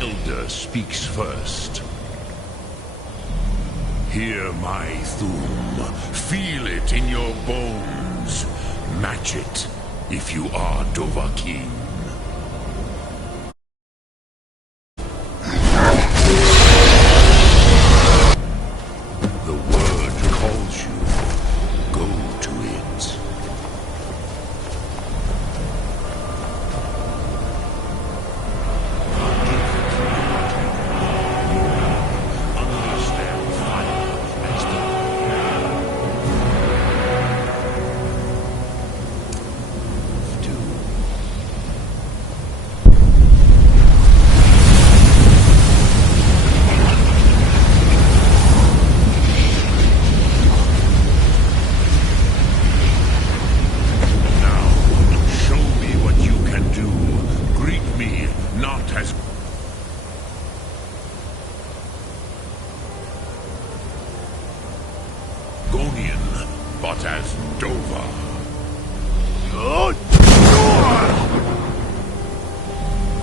Elder speaks first. Hear my Thum. Feel it in your bones. Match it if you are Dovahkiin. The word calls you. Go to it. Understand fire as the Gonian, but as Dova.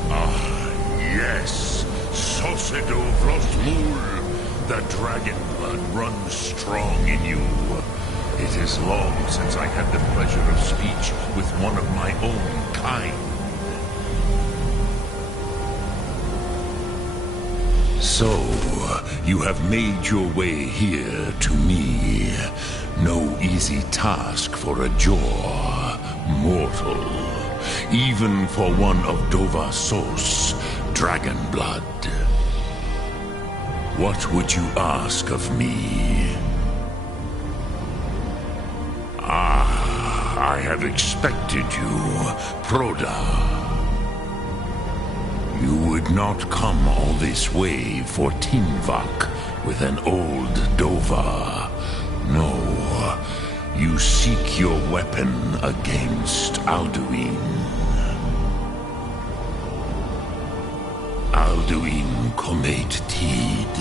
Ah, yes, Sosedo Vrostmul. The dragon blood runs strong in you. It is long since I had the pleasure of speech with one of my own kind. So, you have made your way here to me. No easy task for a Jor, mortal. Even for one of Dova Sos, dragon blood. What would you ask of me? Ah, I have expected you, Proda. You would not come all this way for Tinvak with an old Dova. No, you seek your weapon against Alduin. Alduin Comet Tid.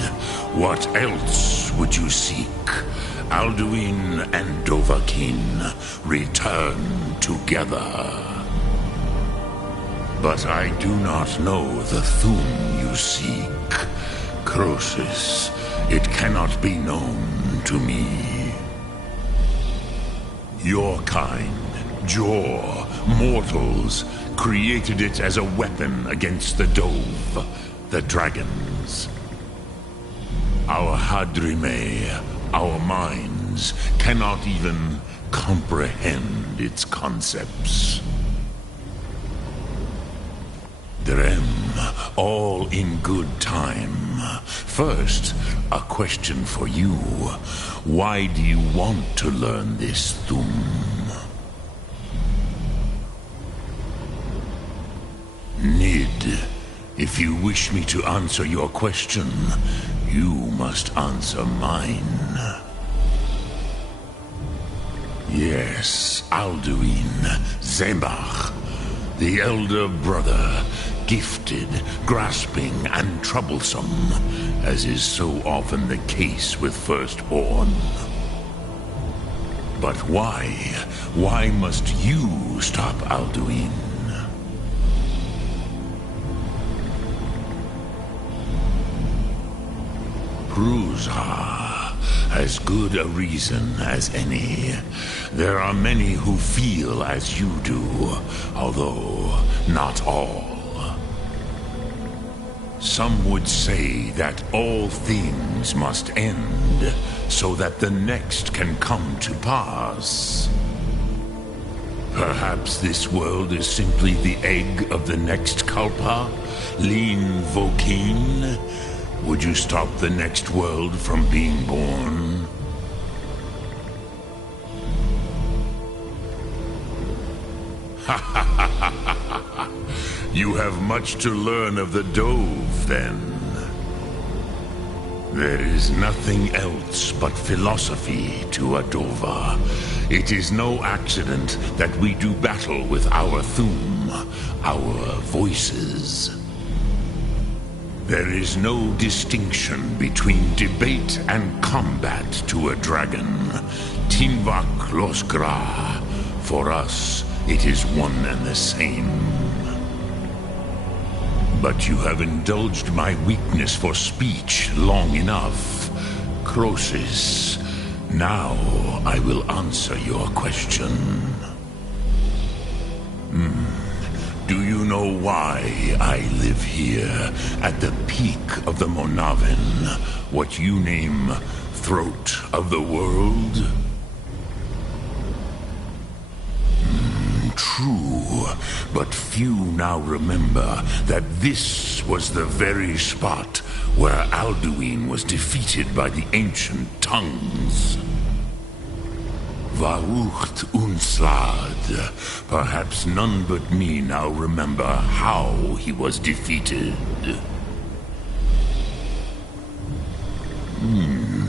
What else would you seek? Alduin and Dovahkiin return together. But I do not know the Thum you seek. Croesus, it cannot be known to me. Your kind, Jor, mortals, created it as a weapon against the Dove, the dragons. Our Hadrime, our minds, cannot even comprehend its concepts. Drem, all in good time. First, a question for you. Why do you want to learn this Thum? Nid, if you wish me to answer your question, you must answer mine. Yes, Alduin, Zebach, the elder brother, gifted, grasping, and troublesome, as is so often the case with firstborn. But why? Why must you stop Alduin? Pruzha, as good a reason as any. There are many who feel as you do, although not all. Some would say that all things must end, so that the next can come to pass. Perhaps this world is simply the egg of the next Kalpa, Lean Vokin. Would you stop the next world from being born? You have much to learn of the Dove, then. There is nothing else but philosophy to a Dova. It is no accident that we do battle with our Thum, our voices. There is no distinction between debate and combat to a dragon. Tinvak Losgra. For us, it is one and the same. But you have indulged my weakness for speech long enough. Croesus, now I will answer your question. Do you know why I live here, at the peak of the Monavin, what you name Throat of the World? True, but few now remember that this was the very spot where Alduin was defeated by the ancient tongues. Varucht Unslad. Perhaps none but me now remember how he was defeated.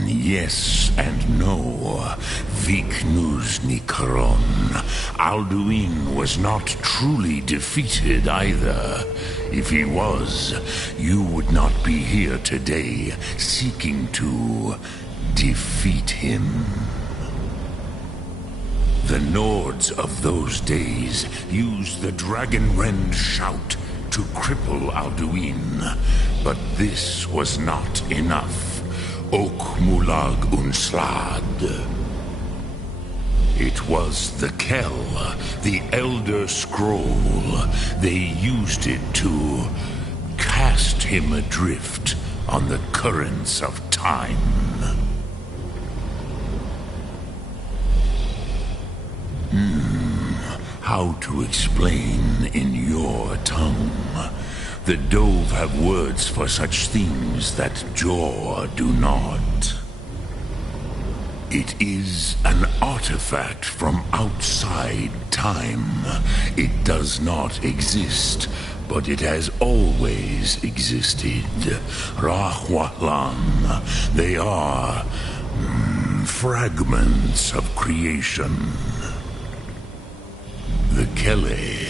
Yes and no. Viknus Nikron. Alduin was not truly defeated either. If he was, you would not be here today seeking to defeat him. The Nords of those days used the Dragonrend shout to cripple Alduin, but this was not enough. Ok Mulag Unslad. It was the Kell, the Elder Scroll. They used it to cast him adrift on the currents of time. How to explain in your tongue? The Dove have words for such things that Jor do not. It is an artifact from outside time. It does not exist, but it has always existed. Rahwalan. They are fragments of creation. The Kele,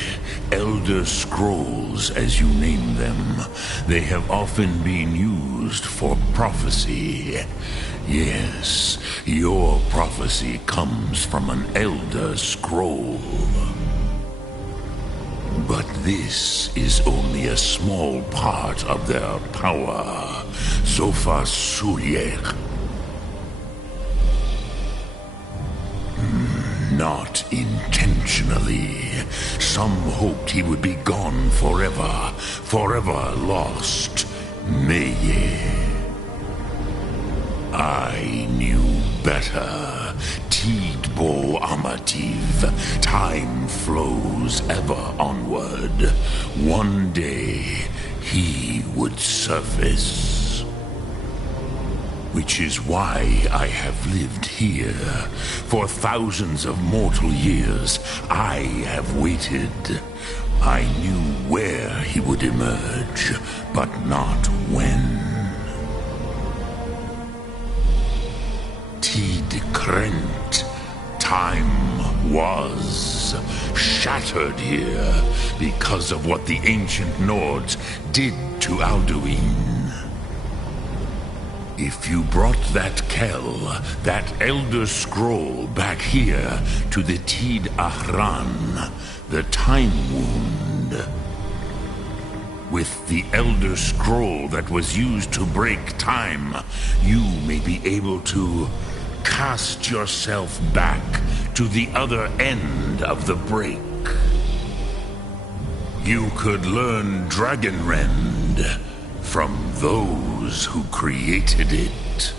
Elder Scrolls as you name them, they have often been used for prophecy. Yes, your prophecy comes from an Elder Scroll. But this is only a small part of their power. Sofa Sulyek. Not intentionally. Some hoped he would be gone forever, forever lost. Meye. I knew better. Tidbo Amativ. Time flows ever onward. One day, he would surface. Which is why I have lived here. For thousands of mortal years, I have waited. I knew where he would emerge, but not when. Tid Krent. Time was shattered here because of what the ancient Nords did to Alduin. If you brought that Kell, that Elder Scroll, back here to the Tid Ahran, the Time Wound, with the Elder Scroll that was used to break time, you may be able to cast yourself back to the other end of the break. You could learn Dragonrend from those who created it.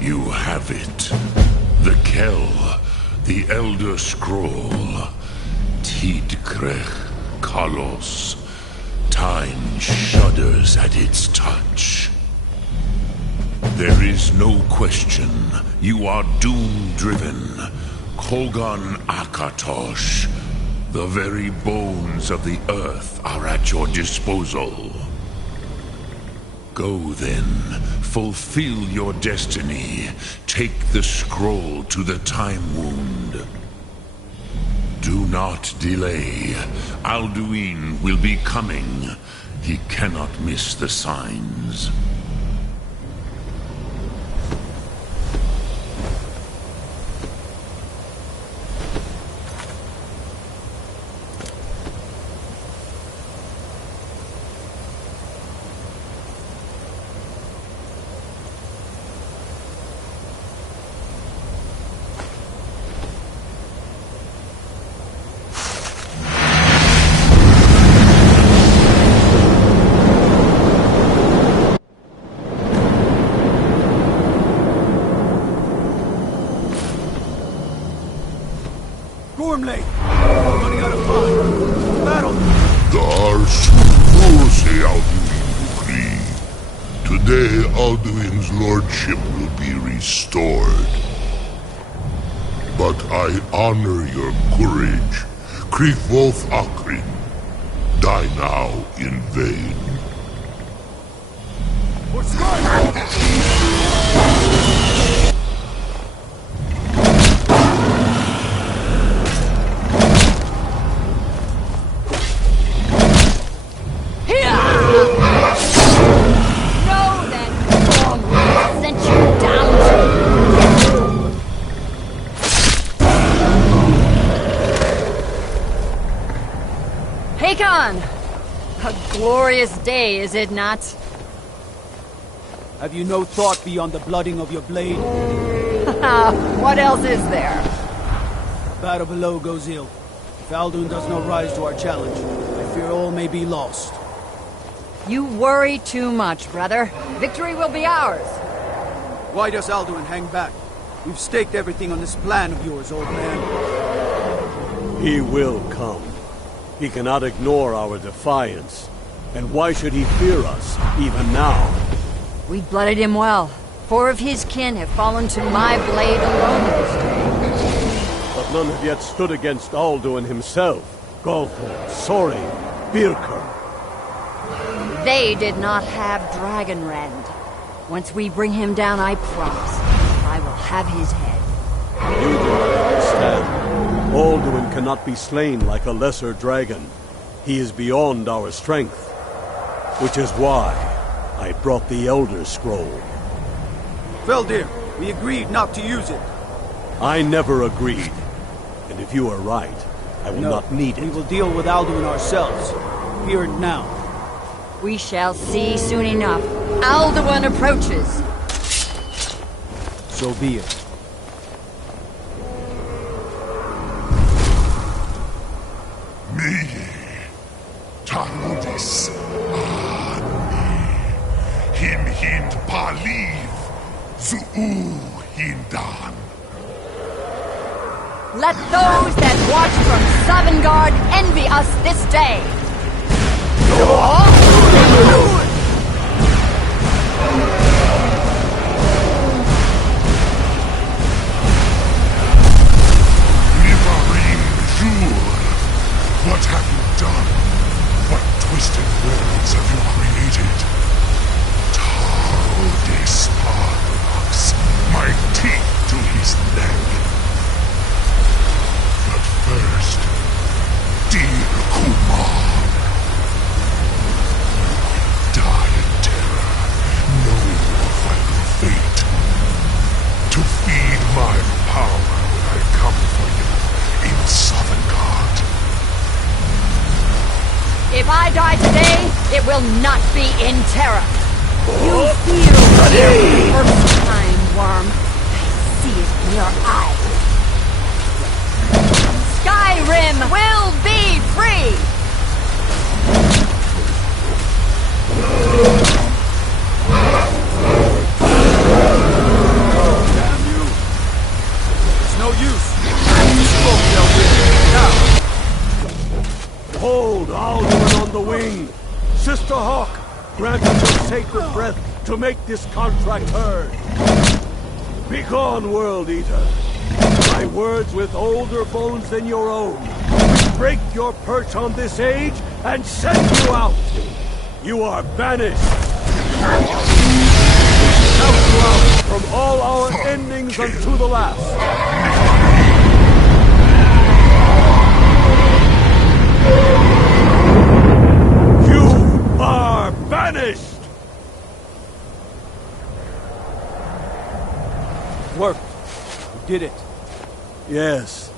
You have it. The Kell, the Elder Scroll, Tidkrech Kalos. Time shudders at its touch. There is no question. You are doom-driven. Kogan Akatosh. The very bones of the earth are at your disposal. Go then, fulfill your destiny. Take the scroll to the Time Wound. Do not delay. Alduin will be coming. He cannot miss the signs. day Alduin's lordship will be restored. But I honor your courage. Krithwolf Akrin. Die now in vain. For Skyrim! A glorious day, is it not? Have you no thought beyond the blooding of your blade? What else is there? The battle below goes ill. If Alduin does not rise to our challenge, I fear all may be lost. You worry too much, brother. Victory will be ours. Why does Alduin hang back? We've staked everything on this plan of yours, old man. He will come. He cannot ignore our defiance. And why should he fear us, even now? We blooded him well. 4 of his kin have fallen to my blade alone this day. But none have yet stood against Alduin himself. Galthor, Sori, Birker. They did not have Dragonrend. Once we bring him down, I promise, I will have his head. You do not understand. Alduin cannot be slain like a lesser dragon. He is beyond our strength. Which is why I brought the Elder Scroll. Feldir, we agreed not to use it. I never agreed. And if you are right, I will not need it. We will deal with Alduin ourselves. Here and now. We shall see soon enough. Alduin approaches. So be it. Me, Tarudis, Him Hind Paliv, Zuu Hindan. Let those that watch from Sovngarde envy us this day. Nivarim Jur, what have you done? What twisted worlds have you created? Tarudis Pardox, my teeth to his neck. But first, dear Kumar, die in terror, no more final fate. To feed my power when I come for you in Sovngarde. If I die today, it will not be in terror. You feel fear for the first time, worm. I see it in your eyes. Skyrim will be free! Damn you! It's no use. You spoke, Feldir. Now! Hold Alduin on the wing! Sister Hawk, grant us your sacred breath to make this contract heard. Begone, World Eater. My words with older bones than your own. Break your perch on this age and send you out. You are banished. Out you out from all our endings unto the last. You are banished. Worked. We did it. Yes,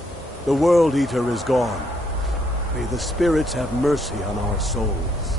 the World Eater is gone. May the spirits have mercy on our souls.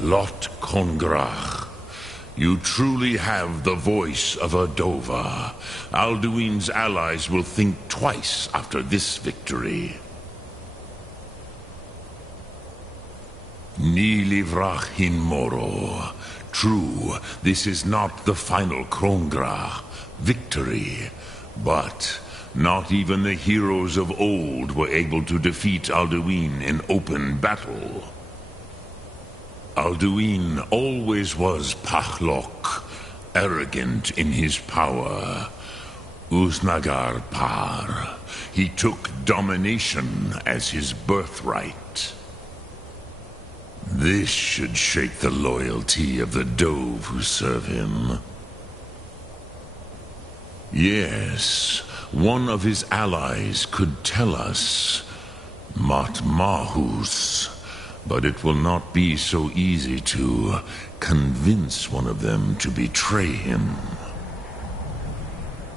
Lot Kongrach. You truly have the voice of a Dova. Alduin's allies will think twice after this victory. Ni livrach hin moro. True, this is not the final Krongra victory, but not even the heroes of old were able to defeat Alduin in open battle. Alduin always was Pachlok, arrogant in his power. Uznagar Par. He took domination as his birthright. This should shake the loyalty of the Dove who serve him. Yes, one of his allies could tell us. Matmahus. But it will not be so easy to convince one of them to betray him.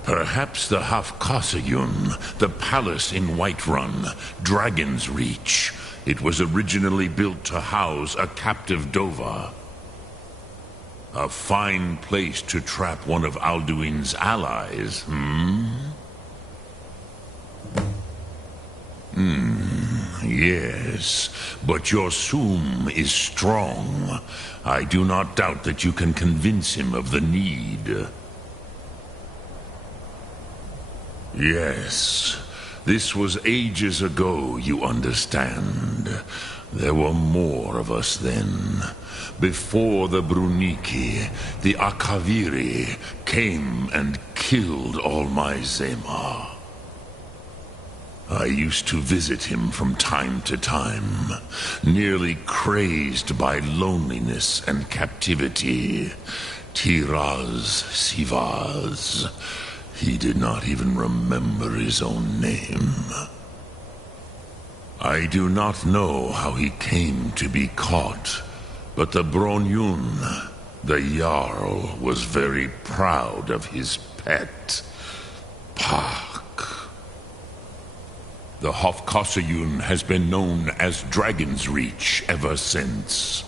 Perhaps the Hafkasayun, the palace in Whiterun, Dragon's Reach. It was originally built to house a captive Dova. A fine place to trap one of Alduin's allies, Yes, but your Sum is strong. I do not doubt that you can convince him of the need. Yes, this was ages ago, you understand. There were more of us then. Before the Bruniki, the Akaviri came and killed all my Zema. I used to visit him from time to time, nearly crazed by loneliness and captivity. Tiraz Sivaz. He did not even remember his own name. I do not know how he came to be caught, but the Bronyun, the Jarl, was very proud of his pet, Pak. The Hofkasayun has been known as Dragon's Reach ever since.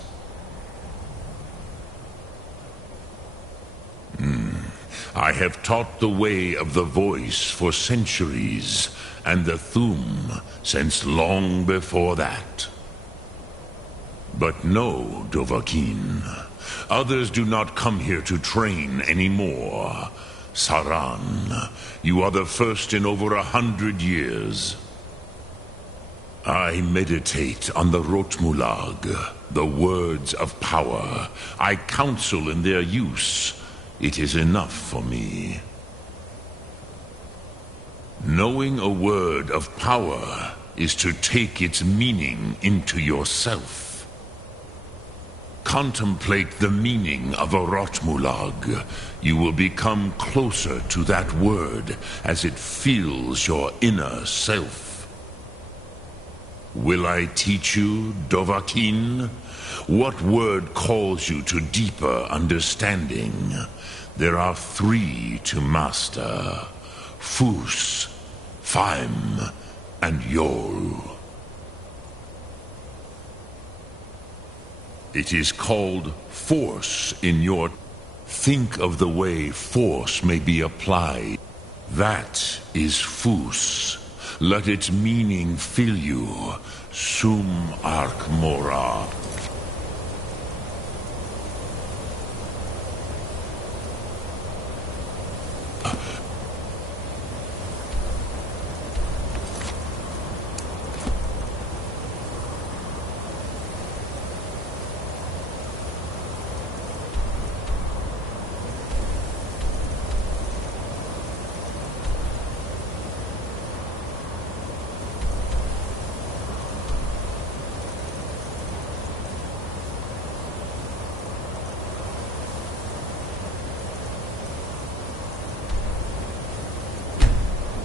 I have taught the way of the voice for centuries, and the Thum since long before that. But no, Dovahkiin. Others do not come here to train anymore. Saran, you are the first in over 100 years. I meditate on the Rotmulag, the words of power. I counsel in their use. It is enough for me. Knowing a word of power is to take its meaning into yourself. Contemplate the meaning of a Rotmulag. You will become closer to that word as it fills your inner self. Will I teach you, Dovahkiin? What word calls you to deeper understanding? There are 3 to master. Fus, Faim, and Yol. It is called force in your... Think of the way force may be applied. That is Fus. Let its meaning fill you. Sum Ark Mora.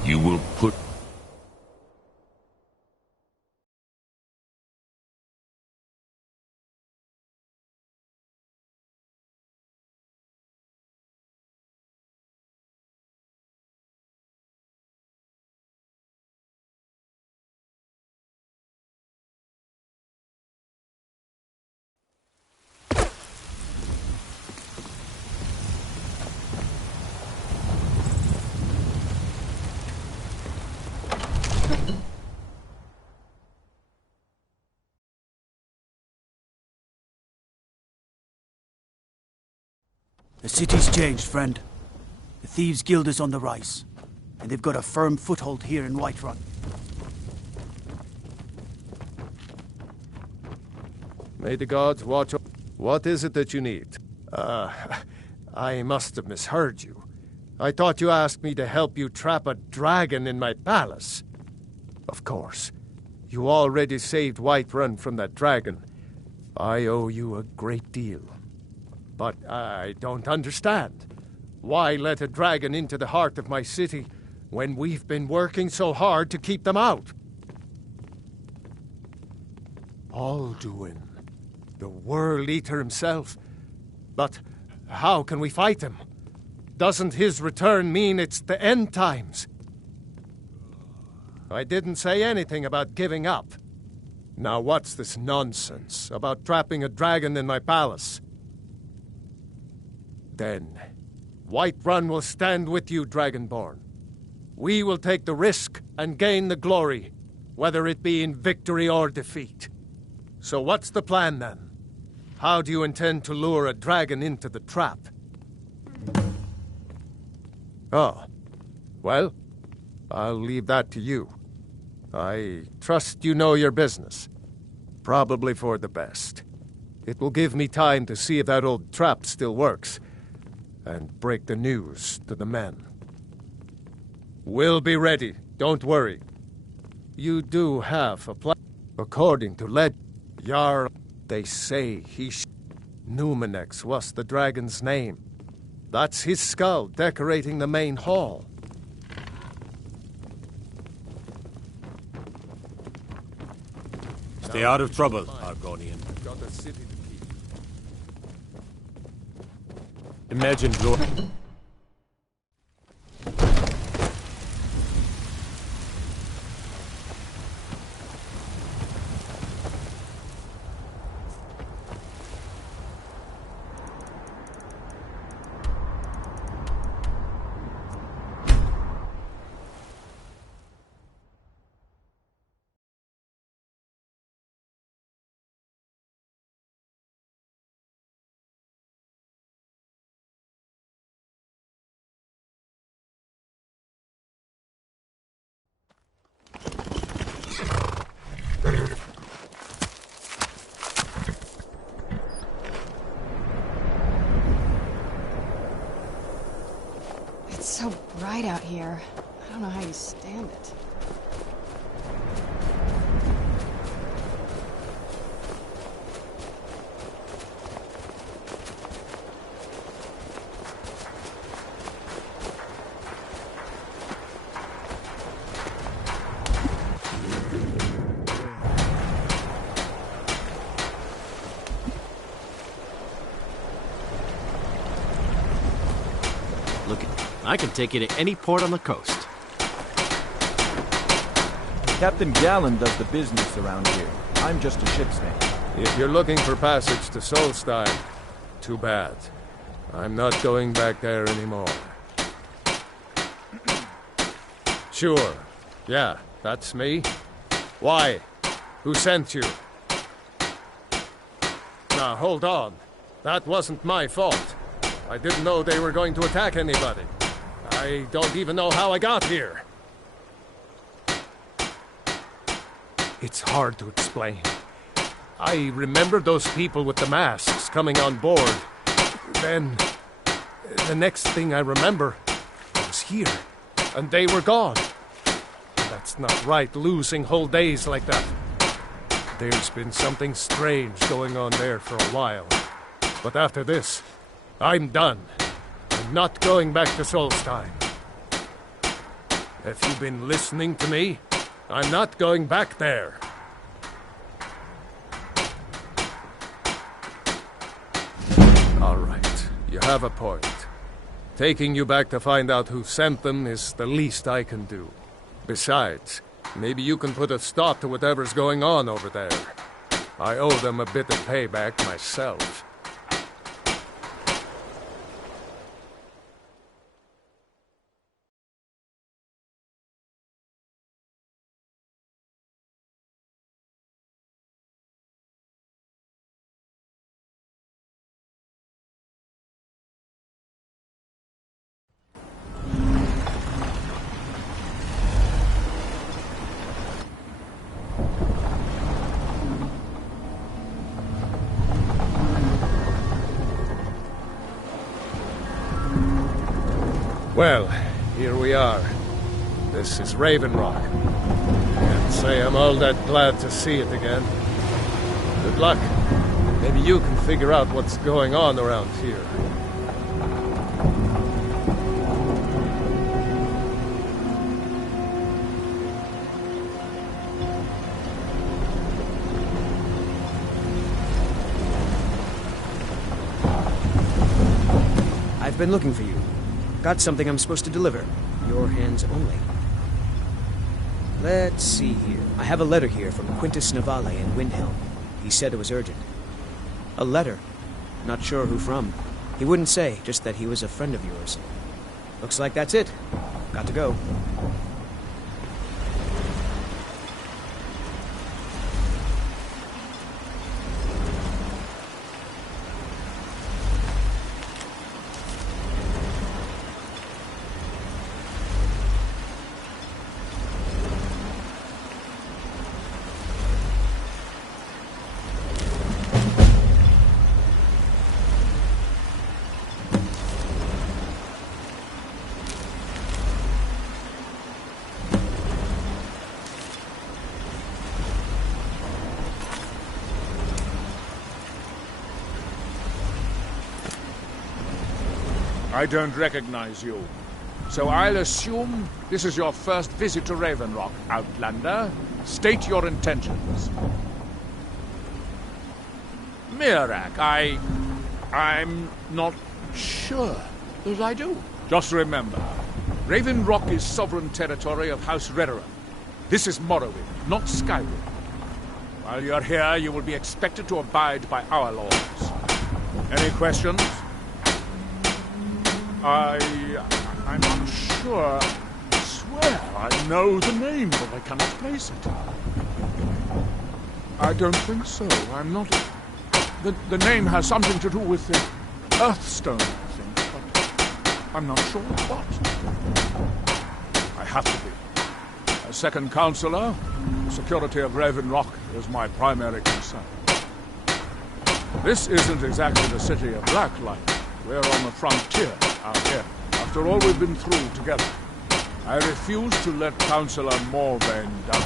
You will put... The city's changed, friend. The Thieves' Guild is on the rise, and they've got a firm foothold here in Whiterun. May the gods watch. What is it that you need? I must have misheard you. I thought you asked me to help you trap a dragon in my palace. Of course. You already saved Whiterun from that dragon. I owe you a great deal. But I don't understand. Why let a dragon into the heart of my city when we've been working so hard to keep them out? Alduin, the World Eater himself. But how can we fight him? Doesn't his return mean it's the end times? I didn't say anything about giving up. Now what's this nonsense about trapping a dragon in my palace? Then, Whiterun will stand with you, Dragonborn. We will take the risk and gain the glory, whether it be in victory or defeat. So what's the plan then? How do you intend to lure a dragon into the trap? Oh, well, I'll leave that to you. I trust you know your business. Probably for the best. It will give me time to see if that old trap still works, and break the news to the men. We'll be ready, don't worry. You do have a plan. According to Jarl, they say Numenex was the dragon's name. That's his skull decorating the main hall. Stay out of trouble, Argonian. Got a city to keep. Imagine glory. It's so bright out here. I don't know how you stand it. Look, I can take you to any port on the coast. Captain Gallen does the business around here. I'm just a ship's name. If you're looking for passage to Solstein, too bad. I'm not going back there anymore. Sure. Yeah, that's me. Why? Who sent you? Now, hold on. That wasn't my fault. I didn't know they were going to attack anybody. I don't even know how I got here. It's hard to explain. I remember those people with the masks coming on board. Then, the next thing I remember, I was here, and they were gone. That's not right, losing whole days like that. There's been something strange going on there for a while. But after this, I'm done. I'm not going back to Solstein. Have you been listening to me? I'm not going back there. All right, you have a point. Taking you back to find out who sent them is the least I can do. Besides, maybe you can put a stop to whatever's going on over there. I owe them a bit of payback myself. Well, here we are. This is Raven Rock. Can't say I'm all that glad to see it again. Good luck. Maybe you can figure out what's going on around here. I've been looking for you. Got something I'm supposed to deliver. Your hands only. Let's see here. I have a letter here from Quintus Navale in Windhelm. He said it was urgent. A letter? Not sure who from. He wouldn't say, just that he was a friend of yours. Looks like that's it. Got to go. I don't recognize you. So I'll assume this is your first visit to Raven Rock, Outlander. State your intentions. Mirak, I'm not sure that I do. Just remember, Raven Rock is sovereign territory of House Redoran. This is Morrowind, not Skyrim. While you're here, you will be expected to abide by our laws. Any questions? I'm unsure. I swear I know the name, but I cannot place it. I don't think so. I'm not... The name has something to do with the Earthstone, I think, but I'm not sure what. I have to be. As second counselor, the security of Raven Rock is my primary concern. This isn't exactly the city of Blacklight. We're on the frontier out here. After all we've been through together, I refuse to let Councillor Morvain down.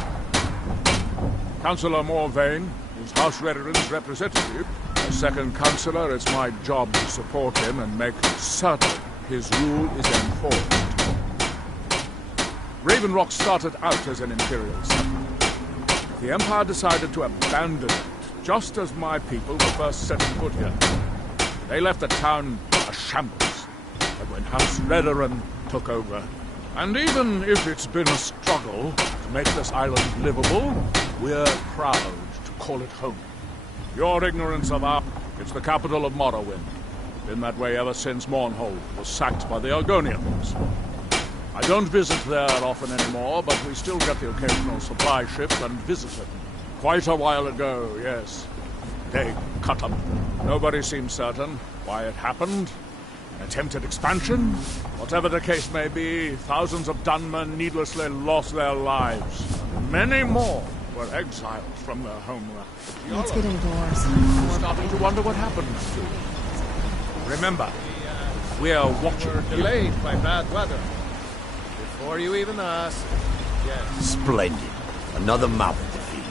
Councillor Morvain is House Redoran's representative. As second councillor, it's my job to support him and make certain his rule is enforced. Raven Rock started out as an Imperial settlement. The Empire decided to abandon it, just as my people were first setting foot here. They left the town a shambles. But when House Redoran took over, and even if it's been a struggle to make this island livable, we're proud to call it home. Your ignorance of it's the capital of Morrowind. Been that way ever since Mournhold was sacked by the Argonians. I don't visit there often anymore, but we still get the occasional supply ship and visit it. Quite a while ago, yes. They cut them. Nobody seems certain why it happened. An attempted expansion? Whatever the case may be, thousands of Dunmen needlessly lost their lives. Many more were exiled from their homeland. Let's get indoors. Starting to wonder what happened to them. Remember, we're watching. We're delayed by bad weather. Before you even ask, yes. Splendid. Another mouth to feed.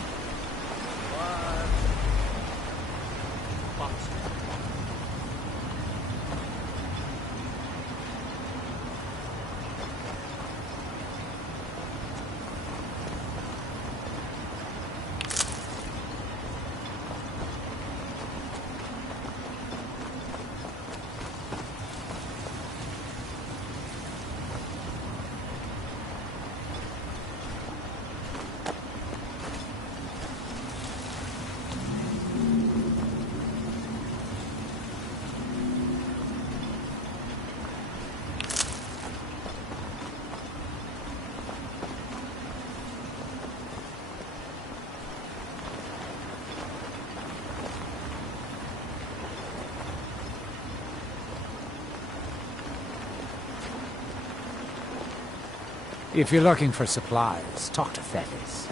If you're looking for supplies, talk to Thetis.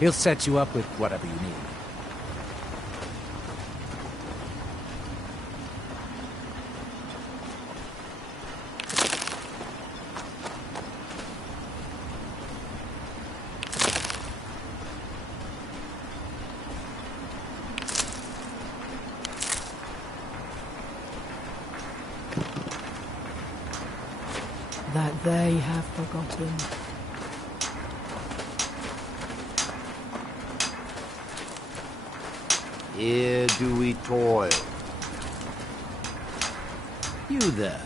He'll set you up with whatever you need. that they have forgotten. Here do we toil. You there.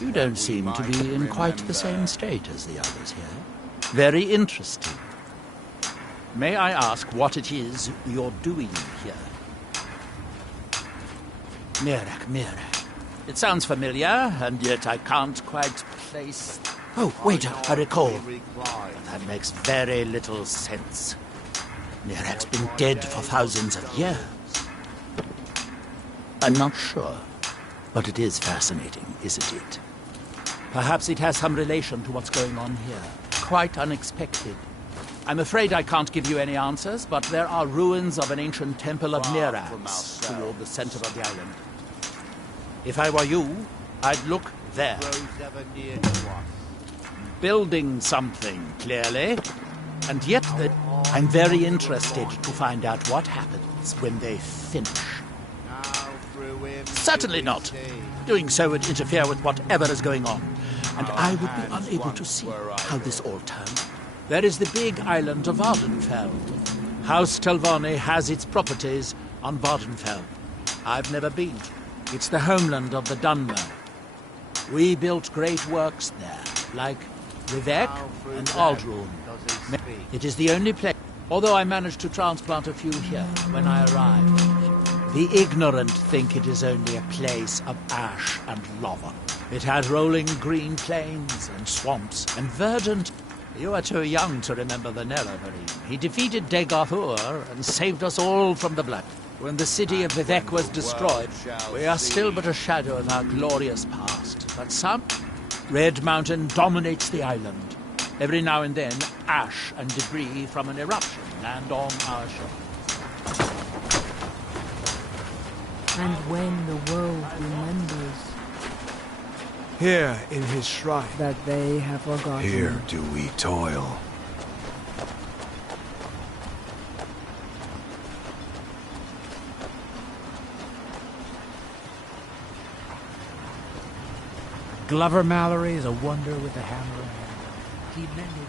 You don't seem to be in quite the same state as the others here. Very interesting. May I ask what it is you're doing here? Mirak. It sounds familiar, and yet I can't quite place... Oh, wait, I recall. That makes very little sense. Mirak's been dead for thousands of years. I'm not sure, but it is fascinating, isn't it? Perhaps it has some relation to what's going on here. Quite unexpected. I'm afraid I can't give you any answers, but there are ruins of an ancient temple of Mirax toward the center of the island. If I were you, I'd look there. Building something, clearly. And yet, I'm very interested to find out what happens when they finish. Certainly not. Doing so would interfere with whatever is going on, and I would be unable to see how this all turned. There is the big island of Vardenfell. House Telvanni has its properties on Vardenfell. I've never been. It's the homeland of the Dunmer. We built great works there, like Rivek and Aldrun. It is the only place, although I managed to transplant a few here when I arrived. The ignorant think it is only a place of ash and lava. It had rolling green plains and swamps and verdant... You are too young to remember the Nerevarine. He defeated Degothur and saved us all from the blood. When the city of Vivek was destroyed, we are still but a shadow of our glorious past. But some... Red Mountain dominates the island. Every now and then, ash and debris from an eruption land on our shore. And when the world remembers Here in his shrine. that they have forgotten. Here do we toil. Glover Mallory is a wonder with a hammer and anvil. He mended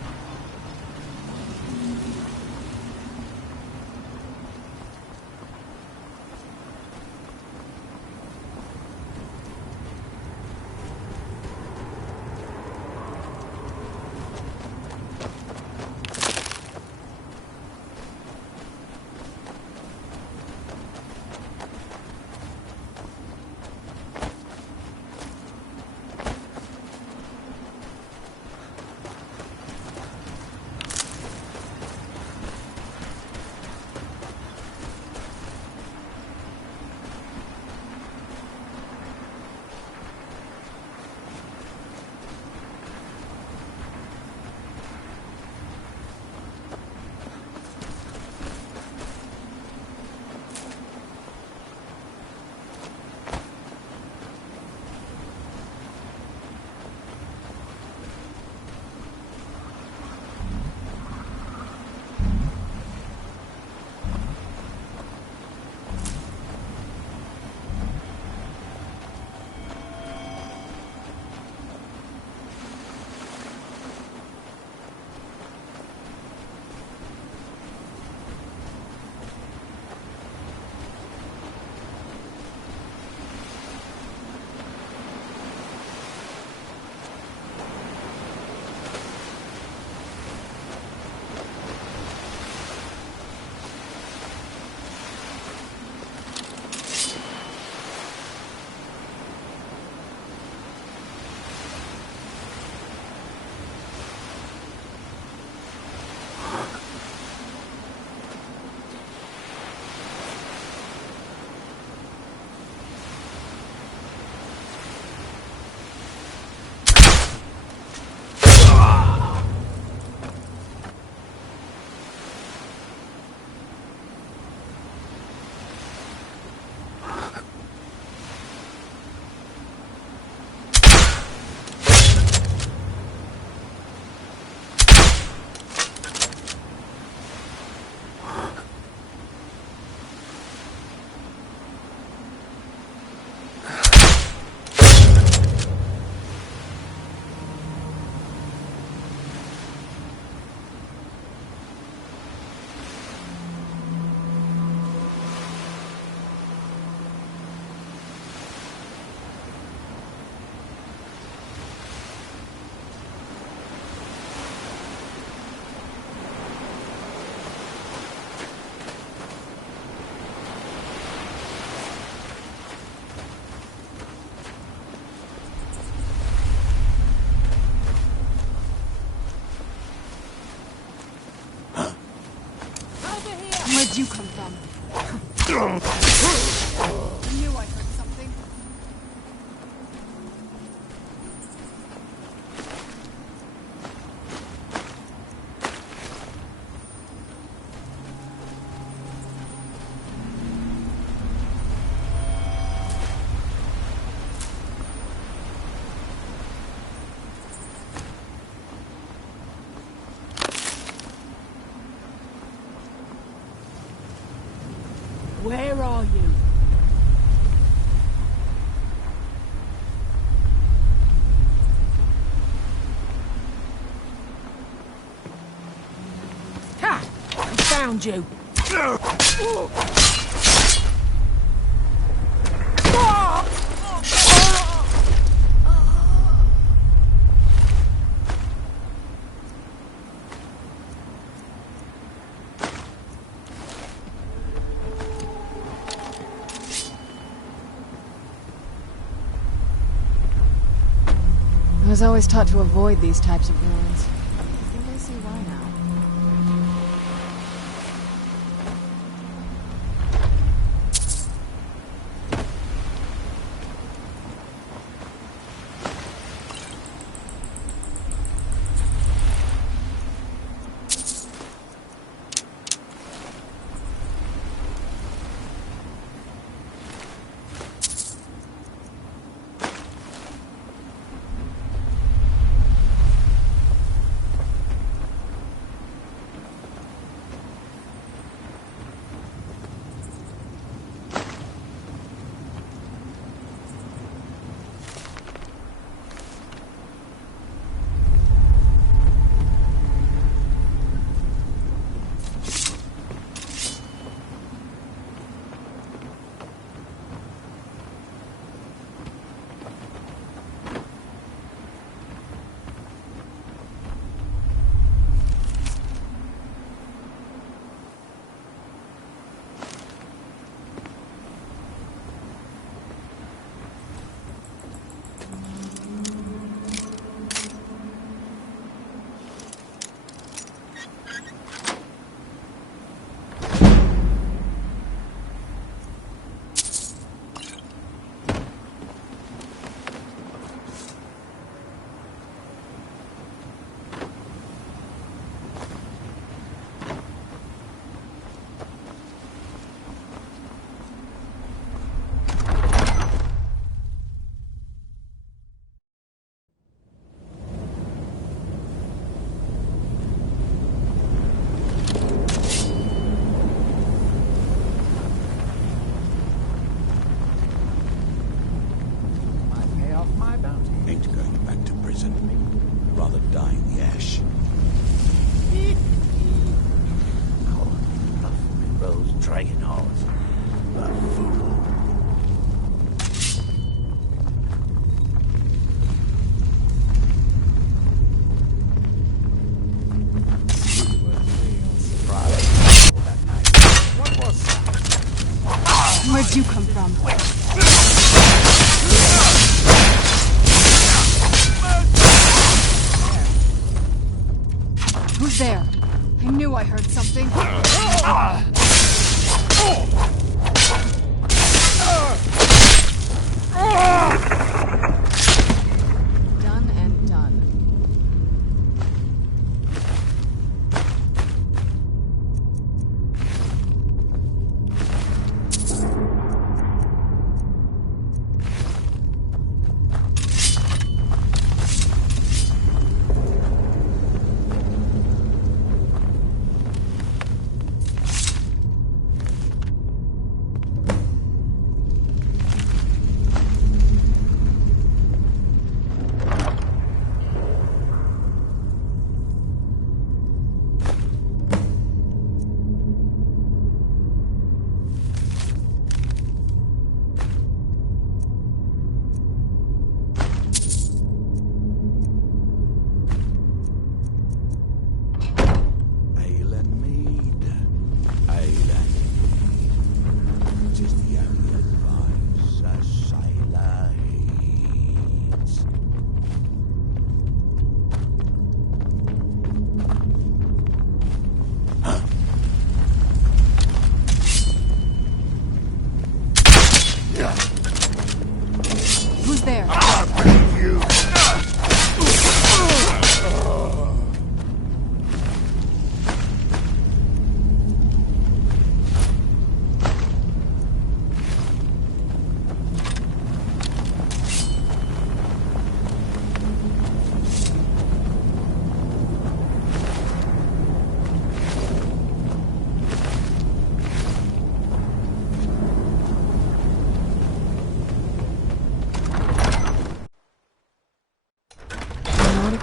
you come from? I knew I heard something. Where are you? Ha! I found you. I was always taught to avoid these types of ruins. I think I see why now. Ain't going back to prison. Rather die in the ash. Those dragon halls. A fool. Where'd you come from? Who's there? I knew I heard something. Done and done. there.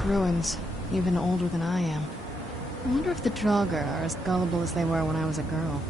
Ruins, even older than I am. I wonder if the Draugr are as gullible as they were when I was a girl.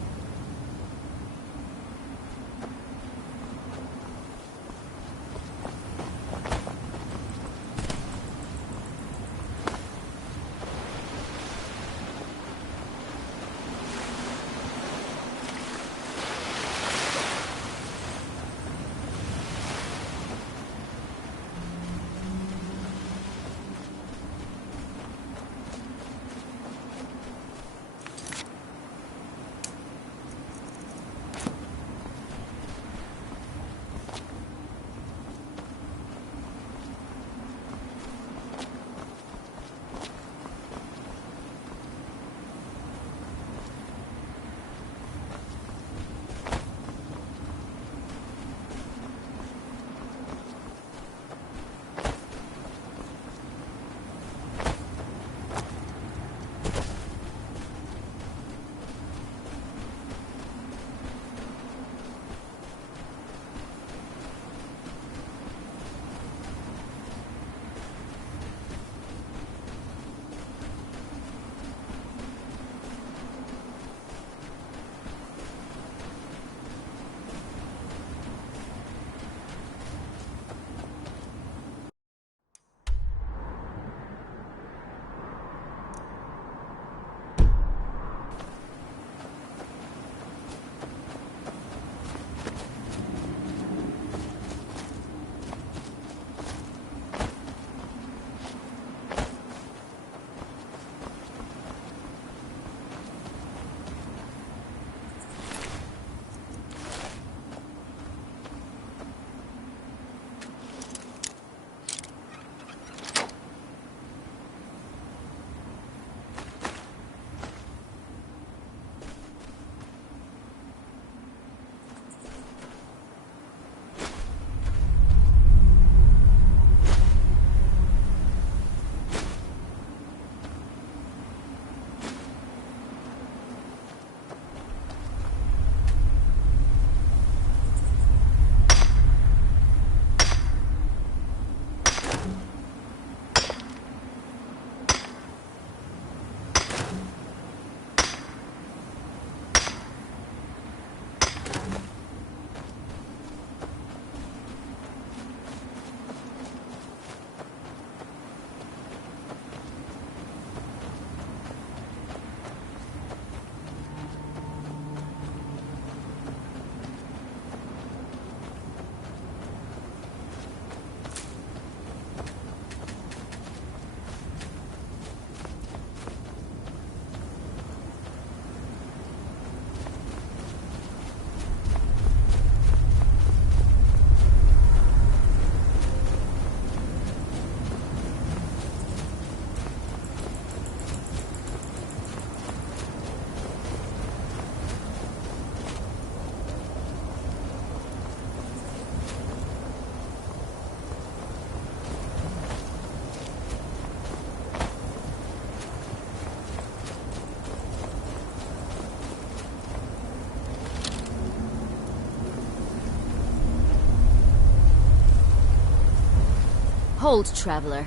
Hold, traveler.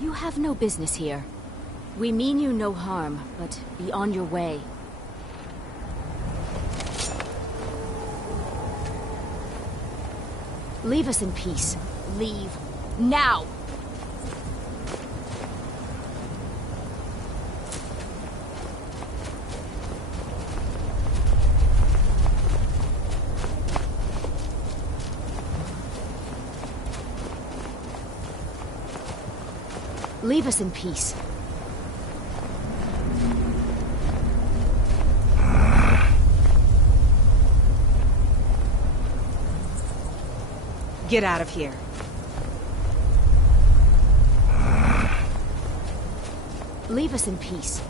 You have no business here. We mean you no harm, but be on your way. Leave us in peace. Leave. Now! Leave us in peace. Get out of here. Leave us in peace.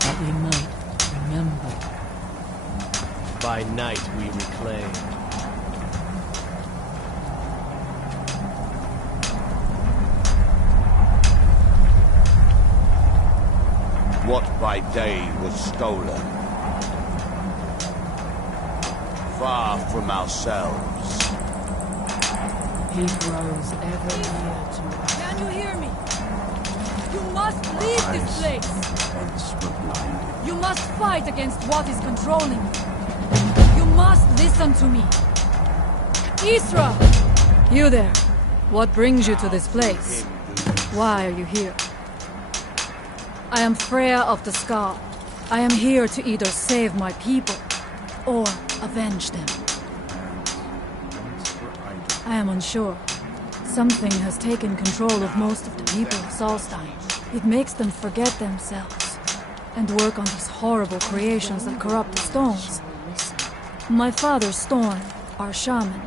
That we might remember. By night we reclaim. What by day was stolen. Far from ourselves. He grows ever near to us. Can you hear me? You must leave this place. You must fight against what is controlling you. You must listen to me. Isra! You there. What brings you to this place? Why are you here? I am Freya of the Scar. I am here to either save my people or avenge them. I am unsure. Something has taken control of most of the people of Solstein. It makes them forget themselves and work on these horrible creations that corrupt the stones. My father, Storm, our shaman,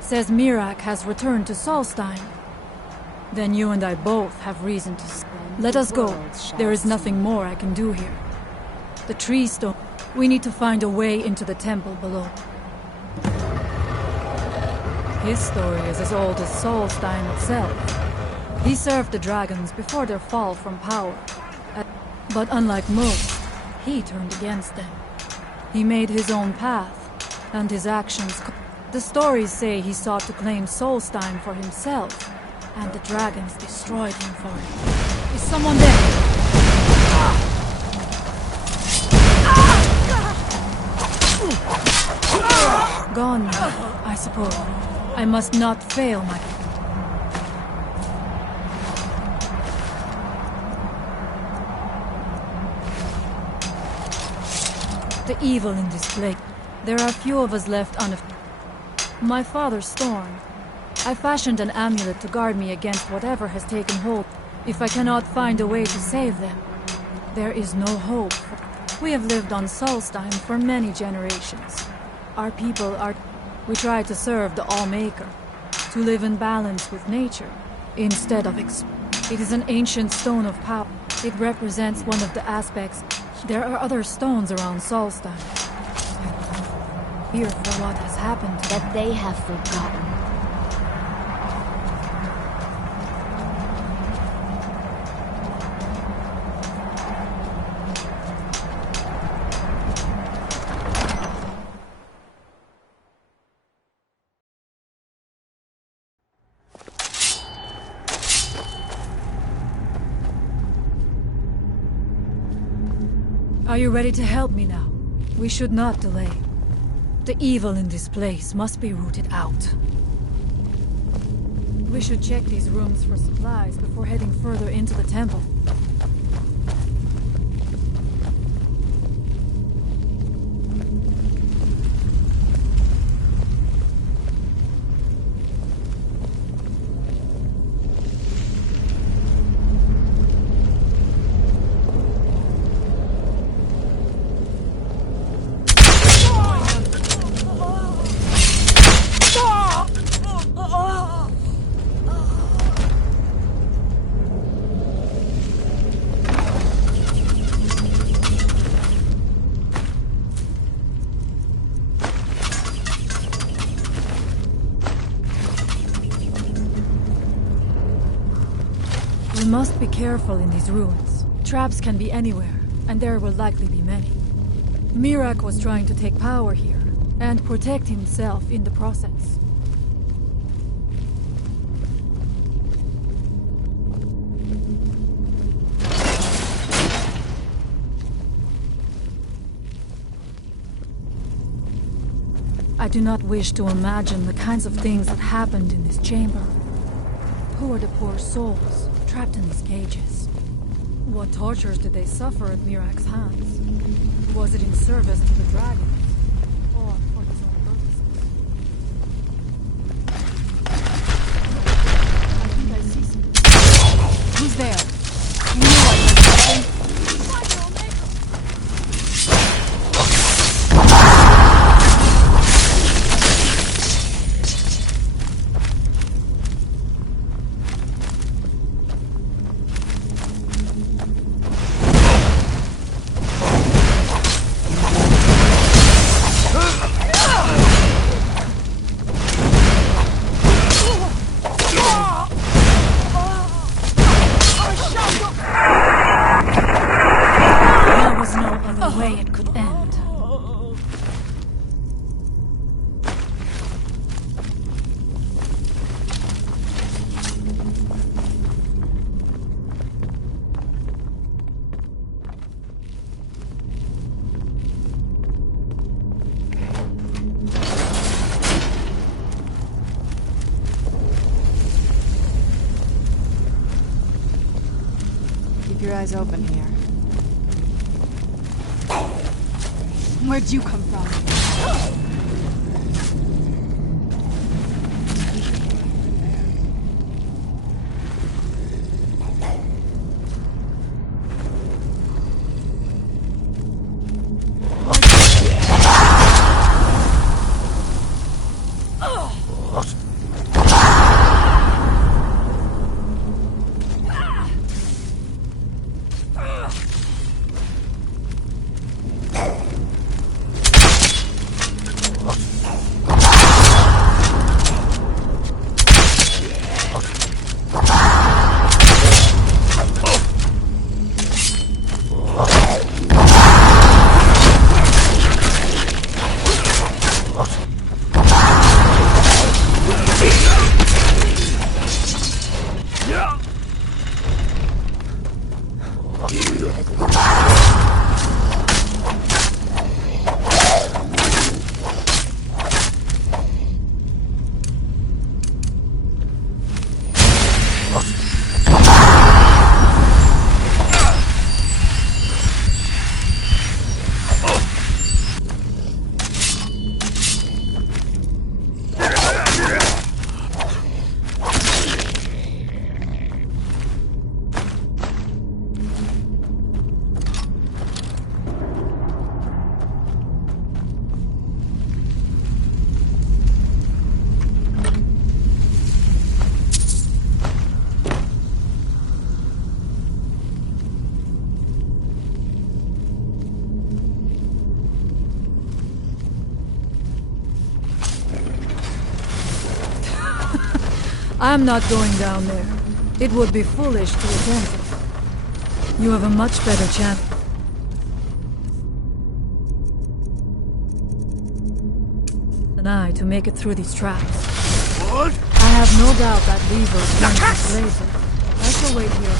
says Mirak has returned to Solstein. Then you and I both have reason to stay. Let us go. There is nothing more I can do here. The tree stone. We need to find a way into the temple below. His story is as old as Solstein itself. He served the dragons before their fall from power. But unlike most, he turned against them. He made his own path, and his actions... The stories say he sought to claim Solstein for himself, and the dragons destroyed him for it. Is someone there? Gone now, I suppose. I must not fail my... The evil in this place. There are few of us left My father, Storm. I fashioned an amulet to guard me against whatever has taken hold. If I cannot find a way to save them, there is no hope. We have lived on Solstein for many generations. Our people are... We try to serve the Allmaker, to live in balance with nature, instead of... It is an ancient stone of power. It represents one of the aspects. There are other stones around Solstein. Fear for what has happened. That they have forgotten. Are you ready to help me now? We should not delay. The evil in this place must be rooted out. We should check these rooms for supplies before heading further into the temple. We must be careful in these ruins. Traps can be anywhere, and there will likely be many. Mirak was trying to take power here, and protect himself in the process. I do not wish to imagine the kinds of things that happened in this chamber. Who are the poor souls trapped in these cages? What tortures did they suffer at Mirak's hands? Was it in service to the dragon, or for his own purposes? I think I see something. Who's there? You knew I heard something. Your eyes open here. Where'd you come from? I'm not going down there. It would be foolish to attempt it. You have a much better chance than I to make it through these traps. What? I have no doubt that lever turns this laser. I shall wait here.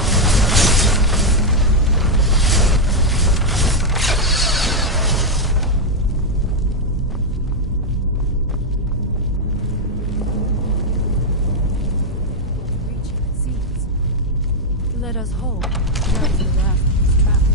Let us hope that's the last of these traps.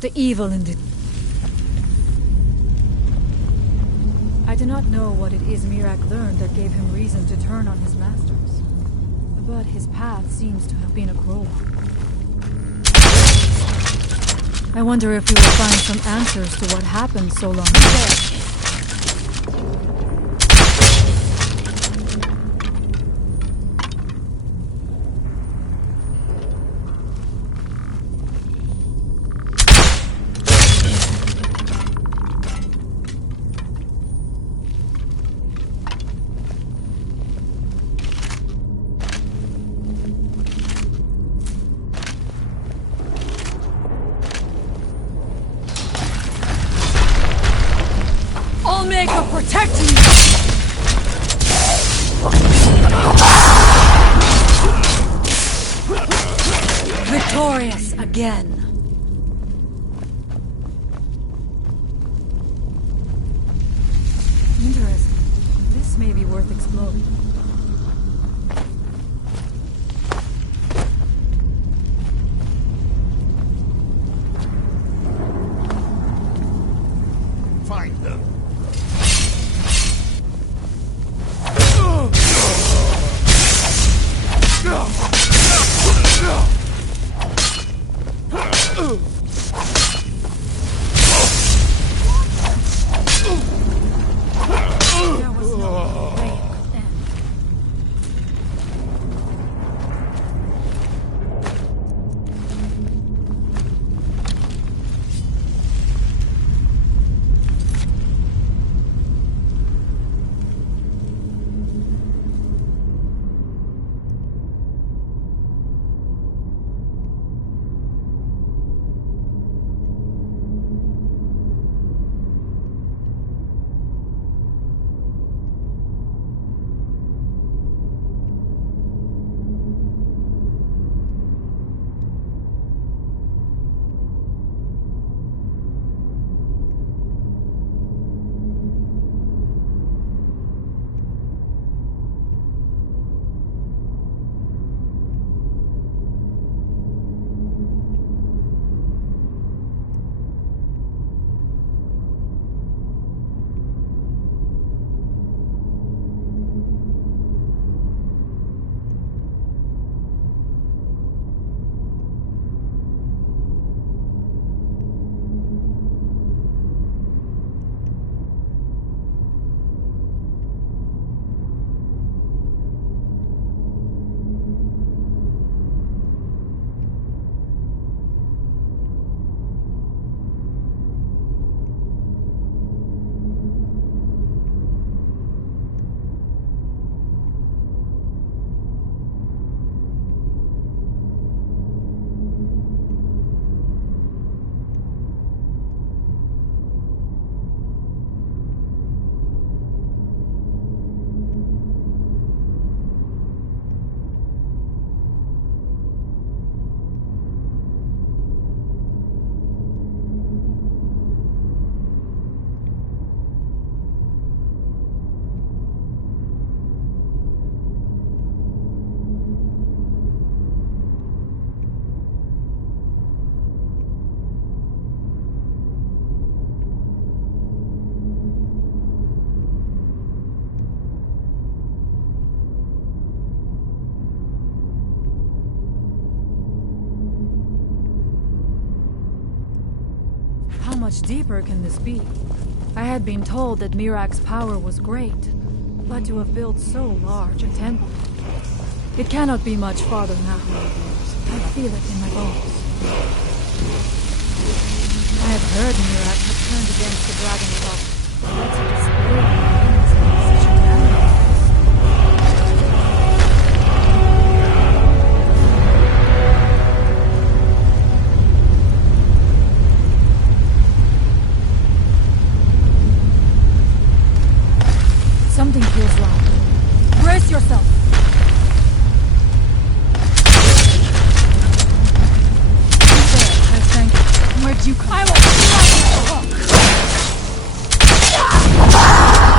The evil in the... I do not know what it is Mirak learned that gave him reason to turn on his masters. But his path seems to have been a cruel one. I wonder if we will find some answers to what happened so long ago. Maker, protect me! Victorious again. Interesting. This may be worth exploring. Find them. How much deeper can this be? I had been told that Mirak's power was great, but to have built so large a temple... It cannot be much farther now. I feel it in my bones. I have heard Mirak had turned against the dragon cult. That's a display of things in such a manner. Something feels wrong. Brace yourself! I thank you. Where'd you come? I will slap you!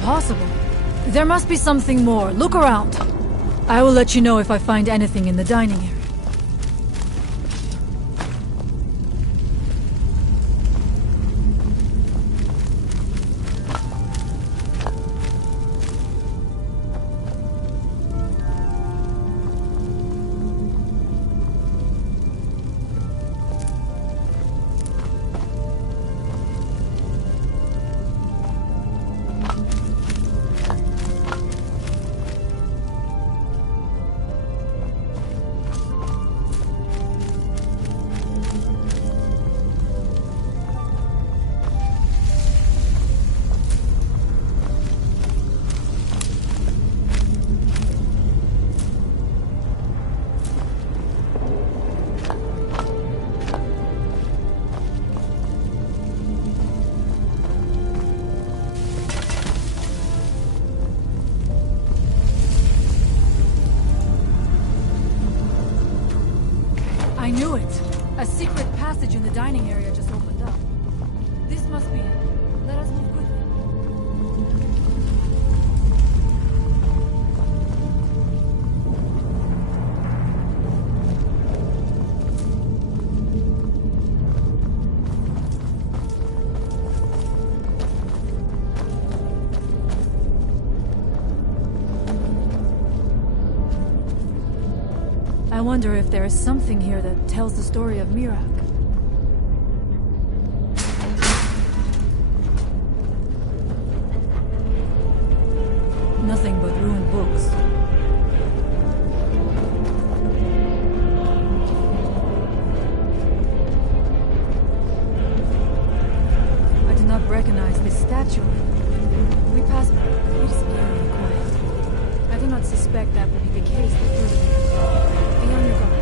impossible. There must be something more. Look around. I will let you know if I find anything in the dining area. I knew it! A secret passage in the dining area just opened up. This must be it. Let us move quickly. I wonder if there is something here that tells the story of Mirak. Nothing but ruined books. I do not recognize this statue. We passed by. It is very quiet. I do not suspect that would be the case the further we go. Be on your guard.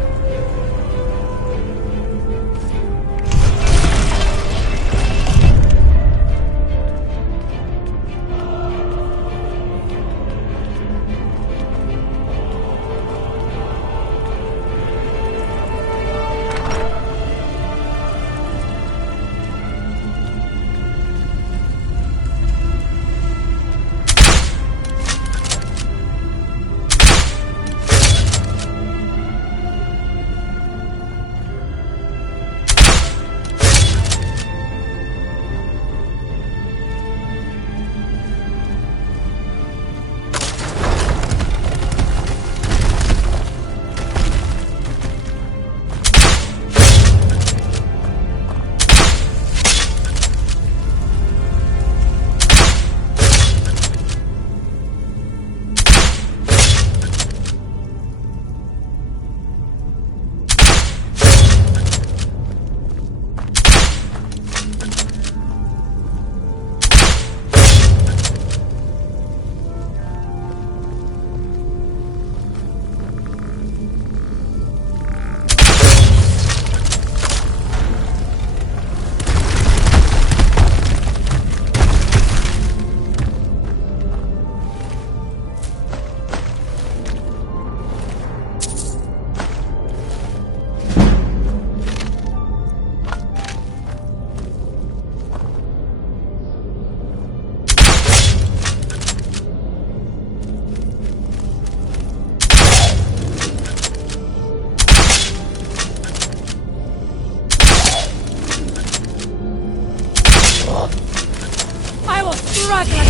I will strike like a...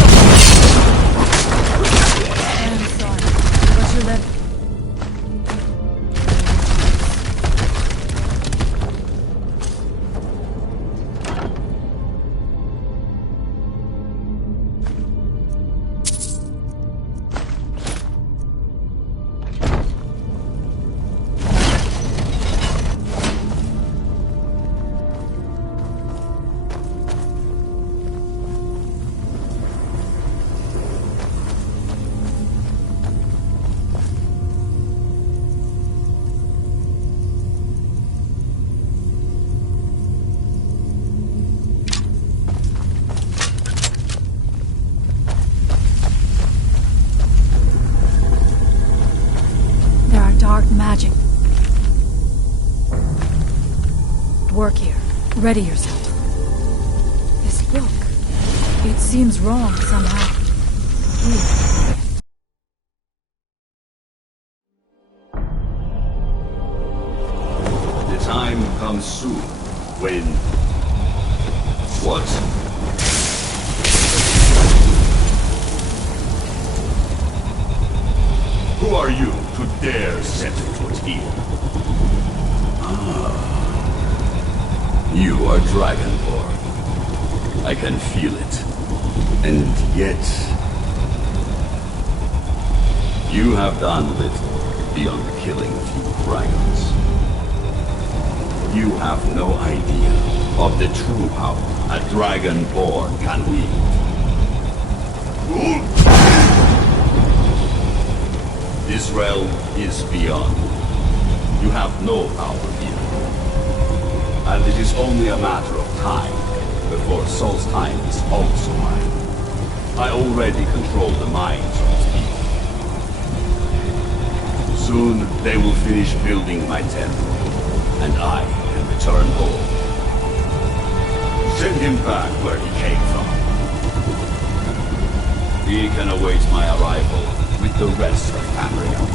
I am sorry, but you let... Dark magic. Work here. Ready yourself. This book. It seems wrong somehow. here. The time comes soon when... What? Who are you to dare set foot here? Ah. You are Dragonborn. I can feel it. And yet... You have done little beyond killing a few dragons. You have no idea of the true power a Dragonborn can wield. This realm is beyond. You have no power here. And it is only a matter of time before Solstheim is also mine. I already control the minds of his people. Soon they will finish building my temple, and I can return home. Send him back where he came from. He can await my arrival with the rest of Tamriel.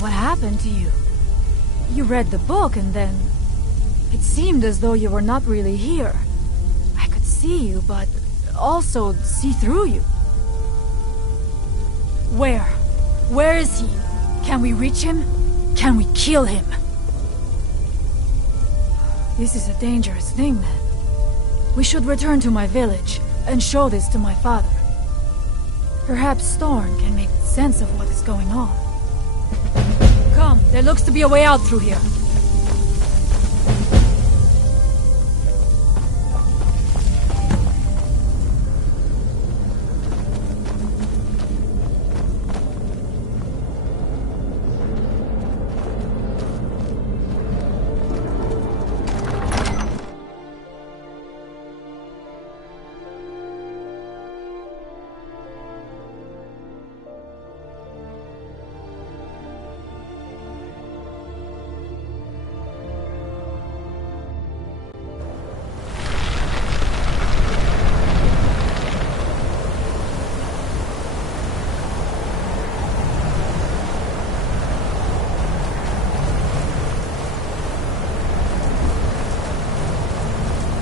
What happened to you? You read the book and then... It seemed as though you were not really here. I could see you, but also see through you. Where? Where is he? Can we reach him? Can we kill him? This is a dangerous thing, then. We should return to my village and show this to my father. Perhaps Thorn can make sense of what is going on. Come, there looks to be a way out through here.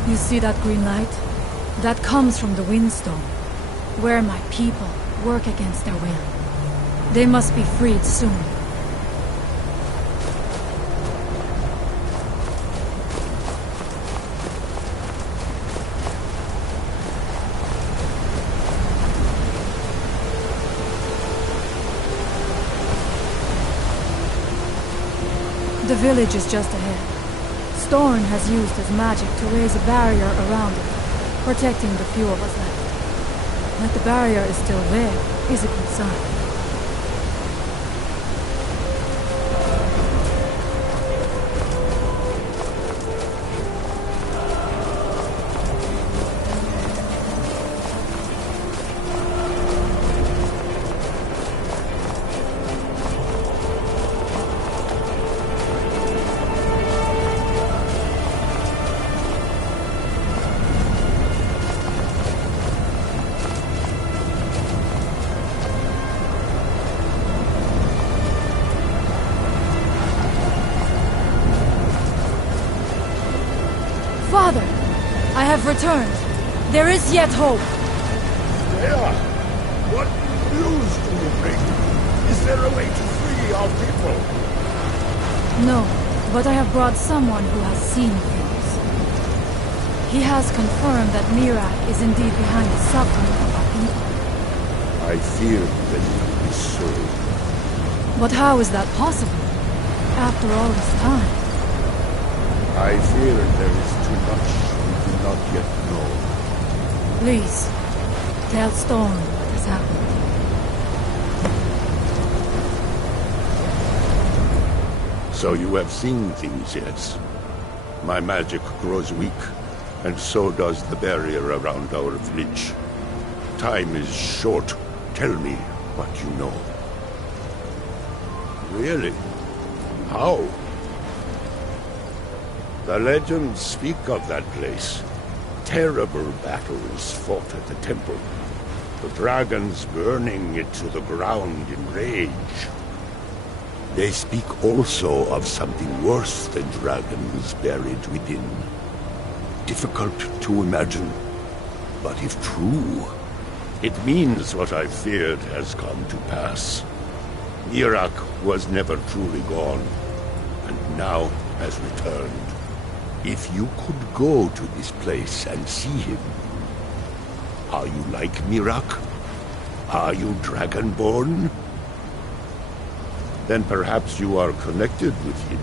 You see that green light? That comes from the Windstone, where my people work against their will. They must be freed soon. The village is just ahead. Storm has used his magic to raise a barrier around it, protecting the few of us left. That the barrier is still there is a good sign. Father, I have returned. There is yet hope. Yeah. What news do you bring? Is there a way to free our people? No, but I have brought someone who has seen things. He has confirmed that Mirak is indeed behind the suffering of our people. I feared that it would be so. But how is that possible? After all this time? I fear there is too much we do not yet know. Please, Tell Storm what has happened. So you have seen things, yes? My magic grows weak, and so does the barrier around our village. Time is short. Tell me what you know. Really? How? The legends speak of that place. Terrible battles fought at the temple. The dragons burning it to the ground in rage. They speak also of something worse than dragons buried within. Difficult to imagine, but if true, it means what I feared has come to pass. Mirak was never truly gone, and now has returned. If you could go to this place and see him, are you like Mirak? Are you Dragonborn? Then perhaps you are connected with him.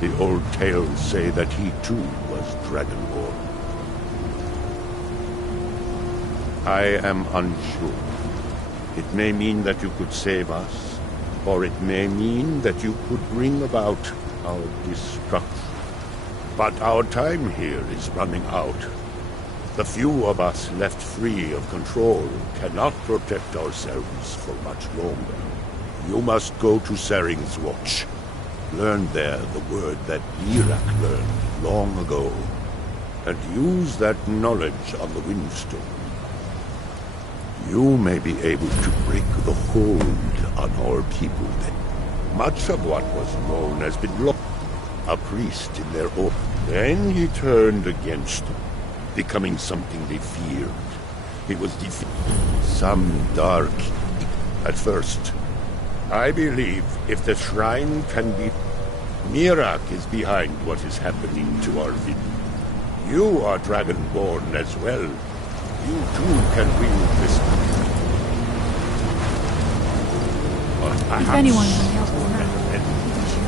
The old tales say that he too was Dragonborn. I am unsure. It may mean that you could save us, or it may mean that you could bring about our destruction. But our time here is running out. The few of us left free of control cannot protect ourselves for much longer. You must go to Saring's Watch. Learn there the word that Mirak learned long ago, and use that knowledge on the Windstone. You may be able to break the hold on our people then. Much of what was known has been lost. A priest in their order. Then he turned against them, becoming something they feared. He was defeated. Some dark at first. I believe if the shrine can be... Mirak is behind what is happening to our village. You are Dragonborn as well. You too can wield this. If anyone can help us now, it is you.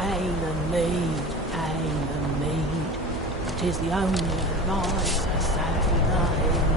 pain and need, pain and need. 'Tis the only advice a savvy lays.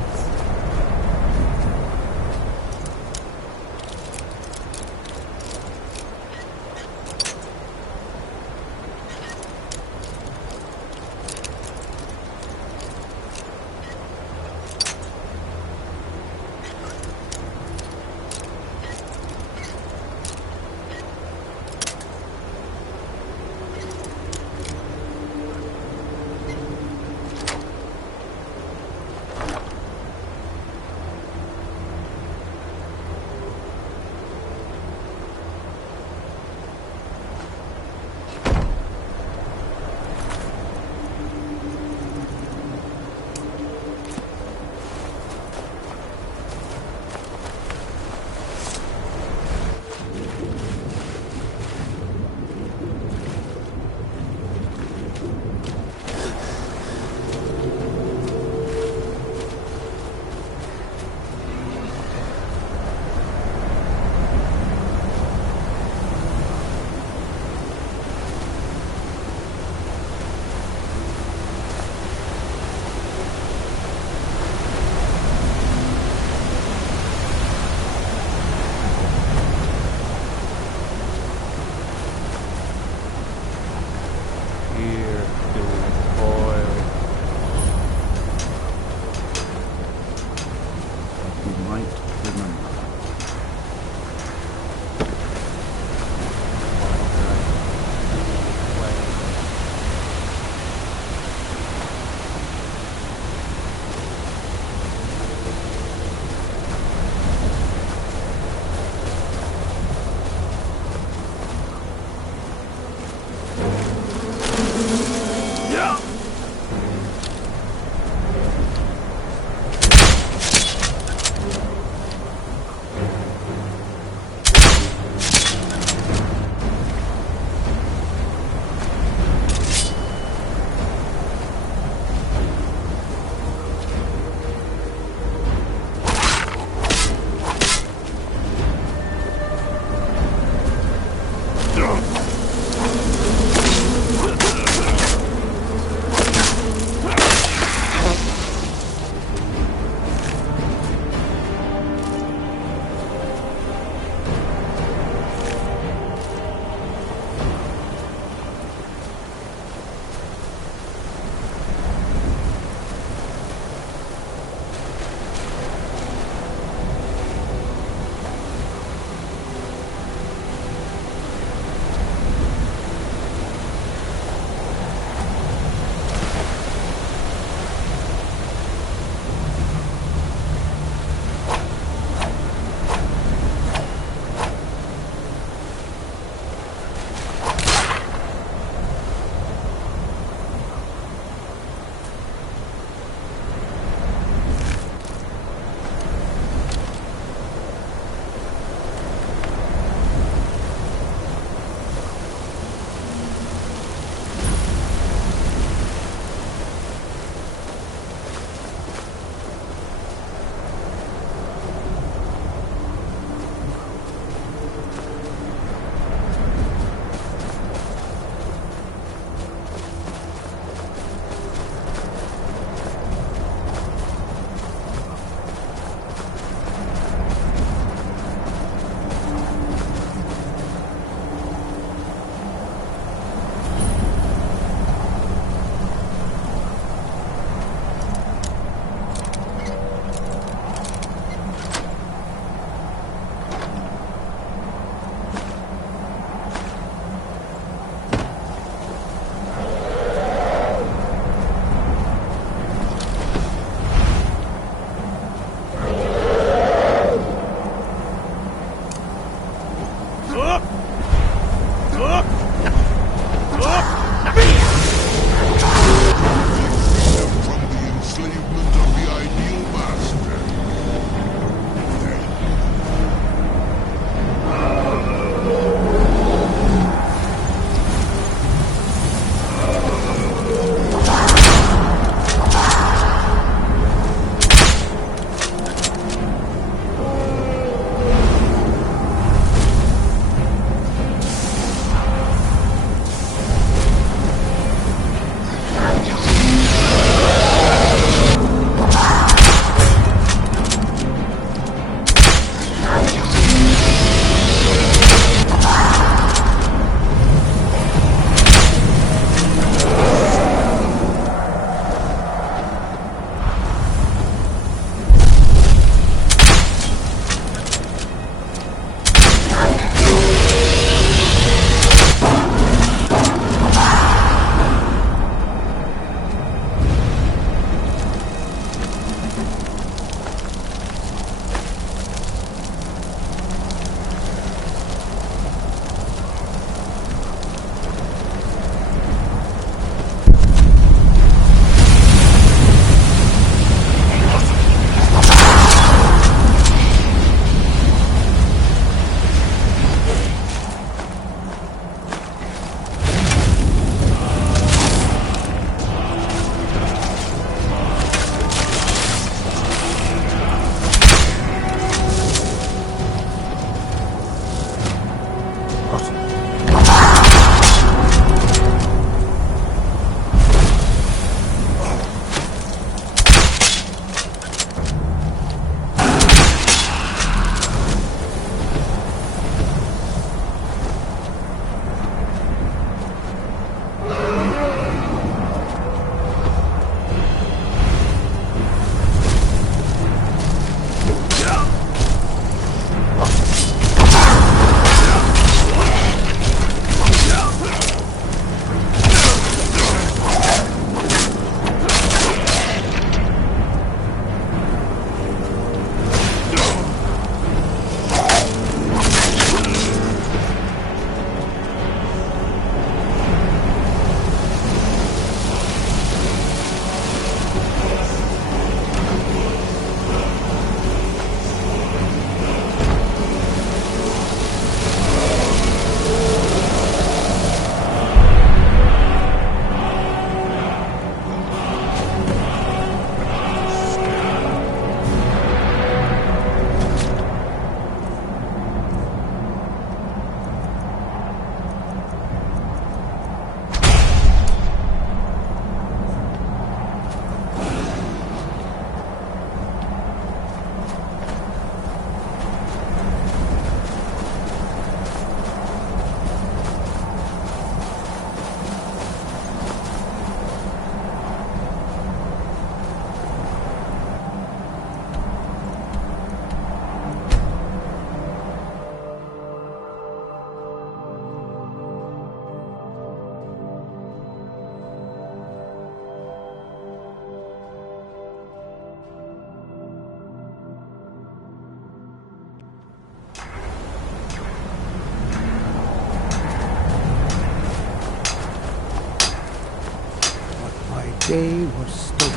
day was stolen.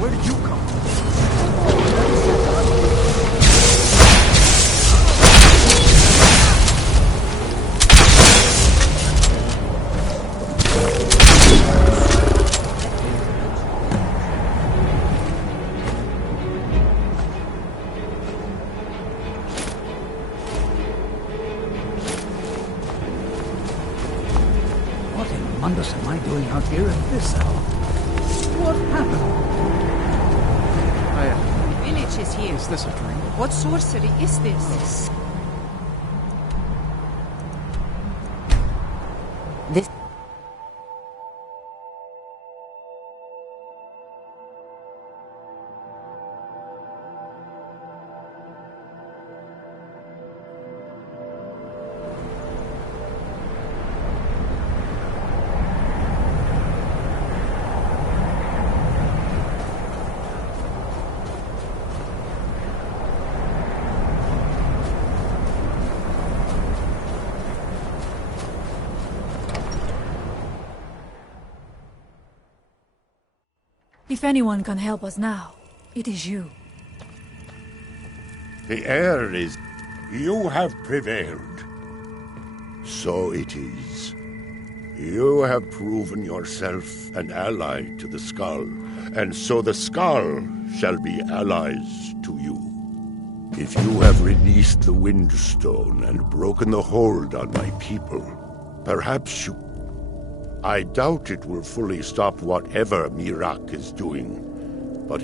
Where did you come from? What in Mundus am I doing out here at this hour? What happened? The village is here. Is this a dream? What sorcery is this? This... If anyone can help us now, it is you. The air is... You have prevailed. So it is. You have proven yourself an ally to the Skull, and so the Skull shall be allies to you. If you have released the Windstone and broken the hold on my people, perhaps you... I doubt it will fully stop whatever Mirak is doing, but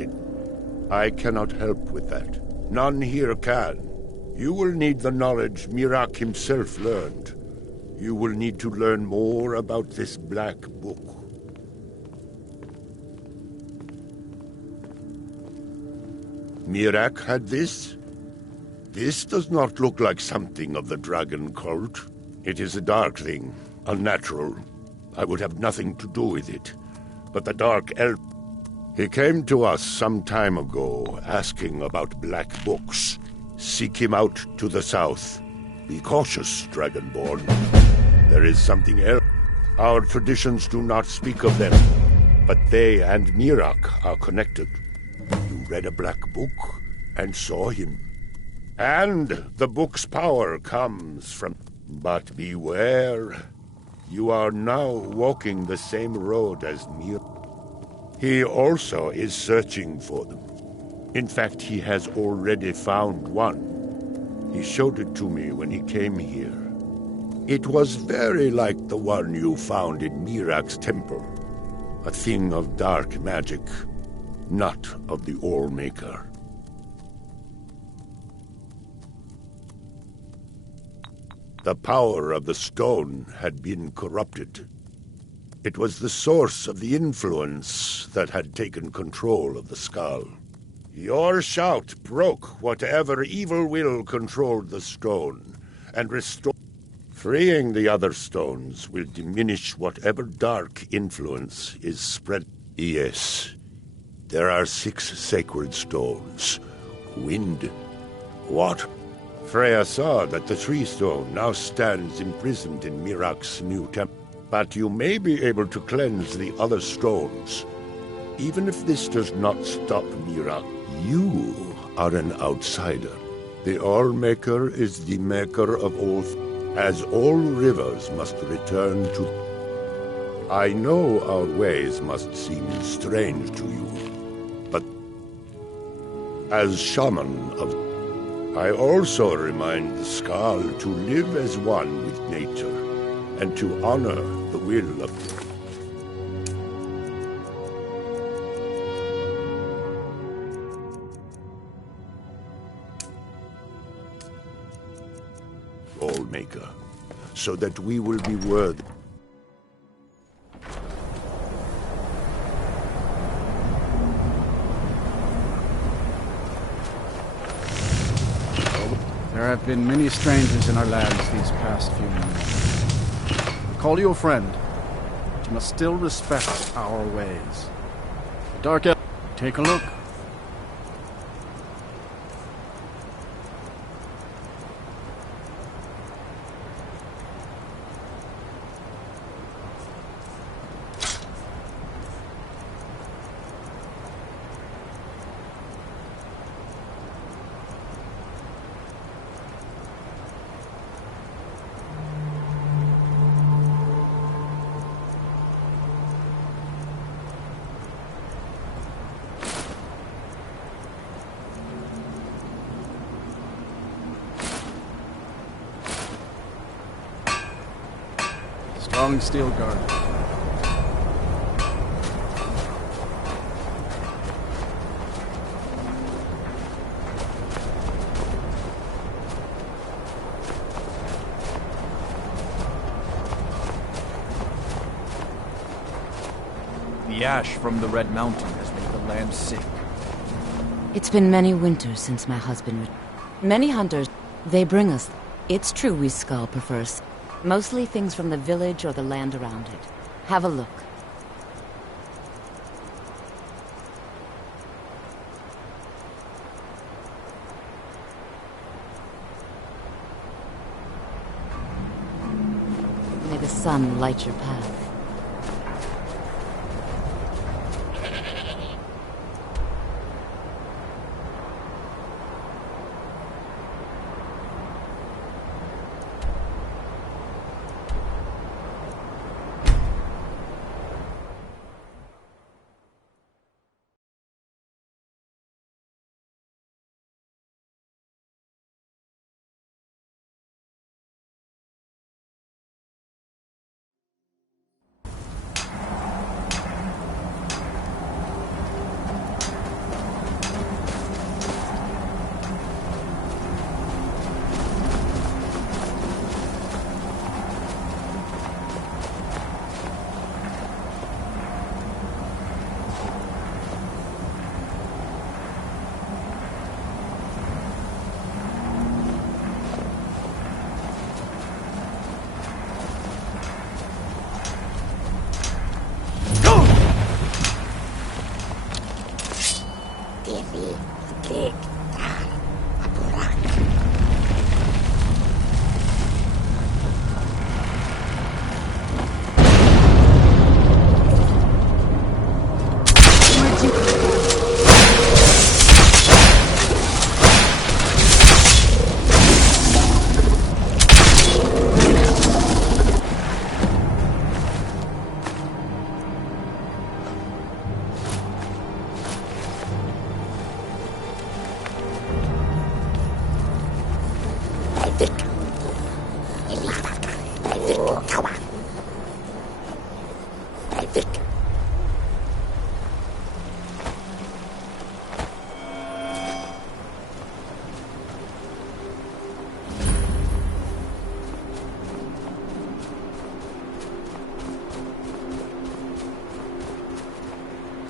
I cannot help with that. None here can. You will need the knowledge Mirak himself learned. You will need to learn more about this Black Book. Mirak had this? This does not look like something of the dragon cult. It is a dark thing, unnatural. I would have nothing to do with it. But the Dark Elf... He came to us some time ago, asking about black books. Seek him out to the south. Be cautious, Dragonborn. There is something else. Our traditions do not speak of them, but they and Mirak are connected. You read a black book and saw him. And the book's power comes from... But beware. You are now walking the same road as Mir. He also is searching for them. In fact, he has already found one. He showed it to me when he came here. It was very like the one you found in Mirak's temple. A thing of dark magic, not of the All-Maker. The power of the stone had been corrupted. It was the source of the influence that had taken control of the skull. Your shout broke whatever evil will controlled the stone, and restored. Freeing the other stones will diminish whatever dark influence is spread. Yes, there are 6 sacred stones. Wind. What? Freya saw that the tree stone now stands imprisoned in Mirak's new temple. But you may be able to cleanse the other stones. Even if this does not stop Mirak, you are an outsider. The All-Maker is the maker of all, as all rivers must return to... I know our ways must seem strange to you, but as shaman of... I also remind the Skull to live as one with nature, and to honor the will of... All-Maker, so that we will be worthy. There have been many strangers in our lands these past few months. I call you a friend, must still respect our ways. The Dark Elf, take a look. Strong steel guard. The ash from the Red Mountain has made the land sick. It's been many winters since my husband Many hunters, they bring us. It's true we Skull prefers mostly things from the village or the land around it. Have a look. May the sun light your path.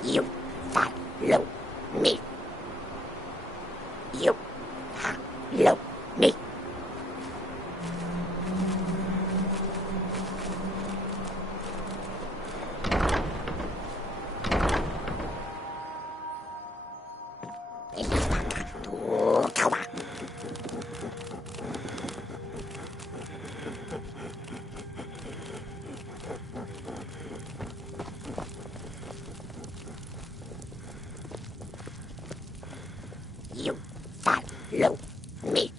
You follow me. You follow me. You follow me.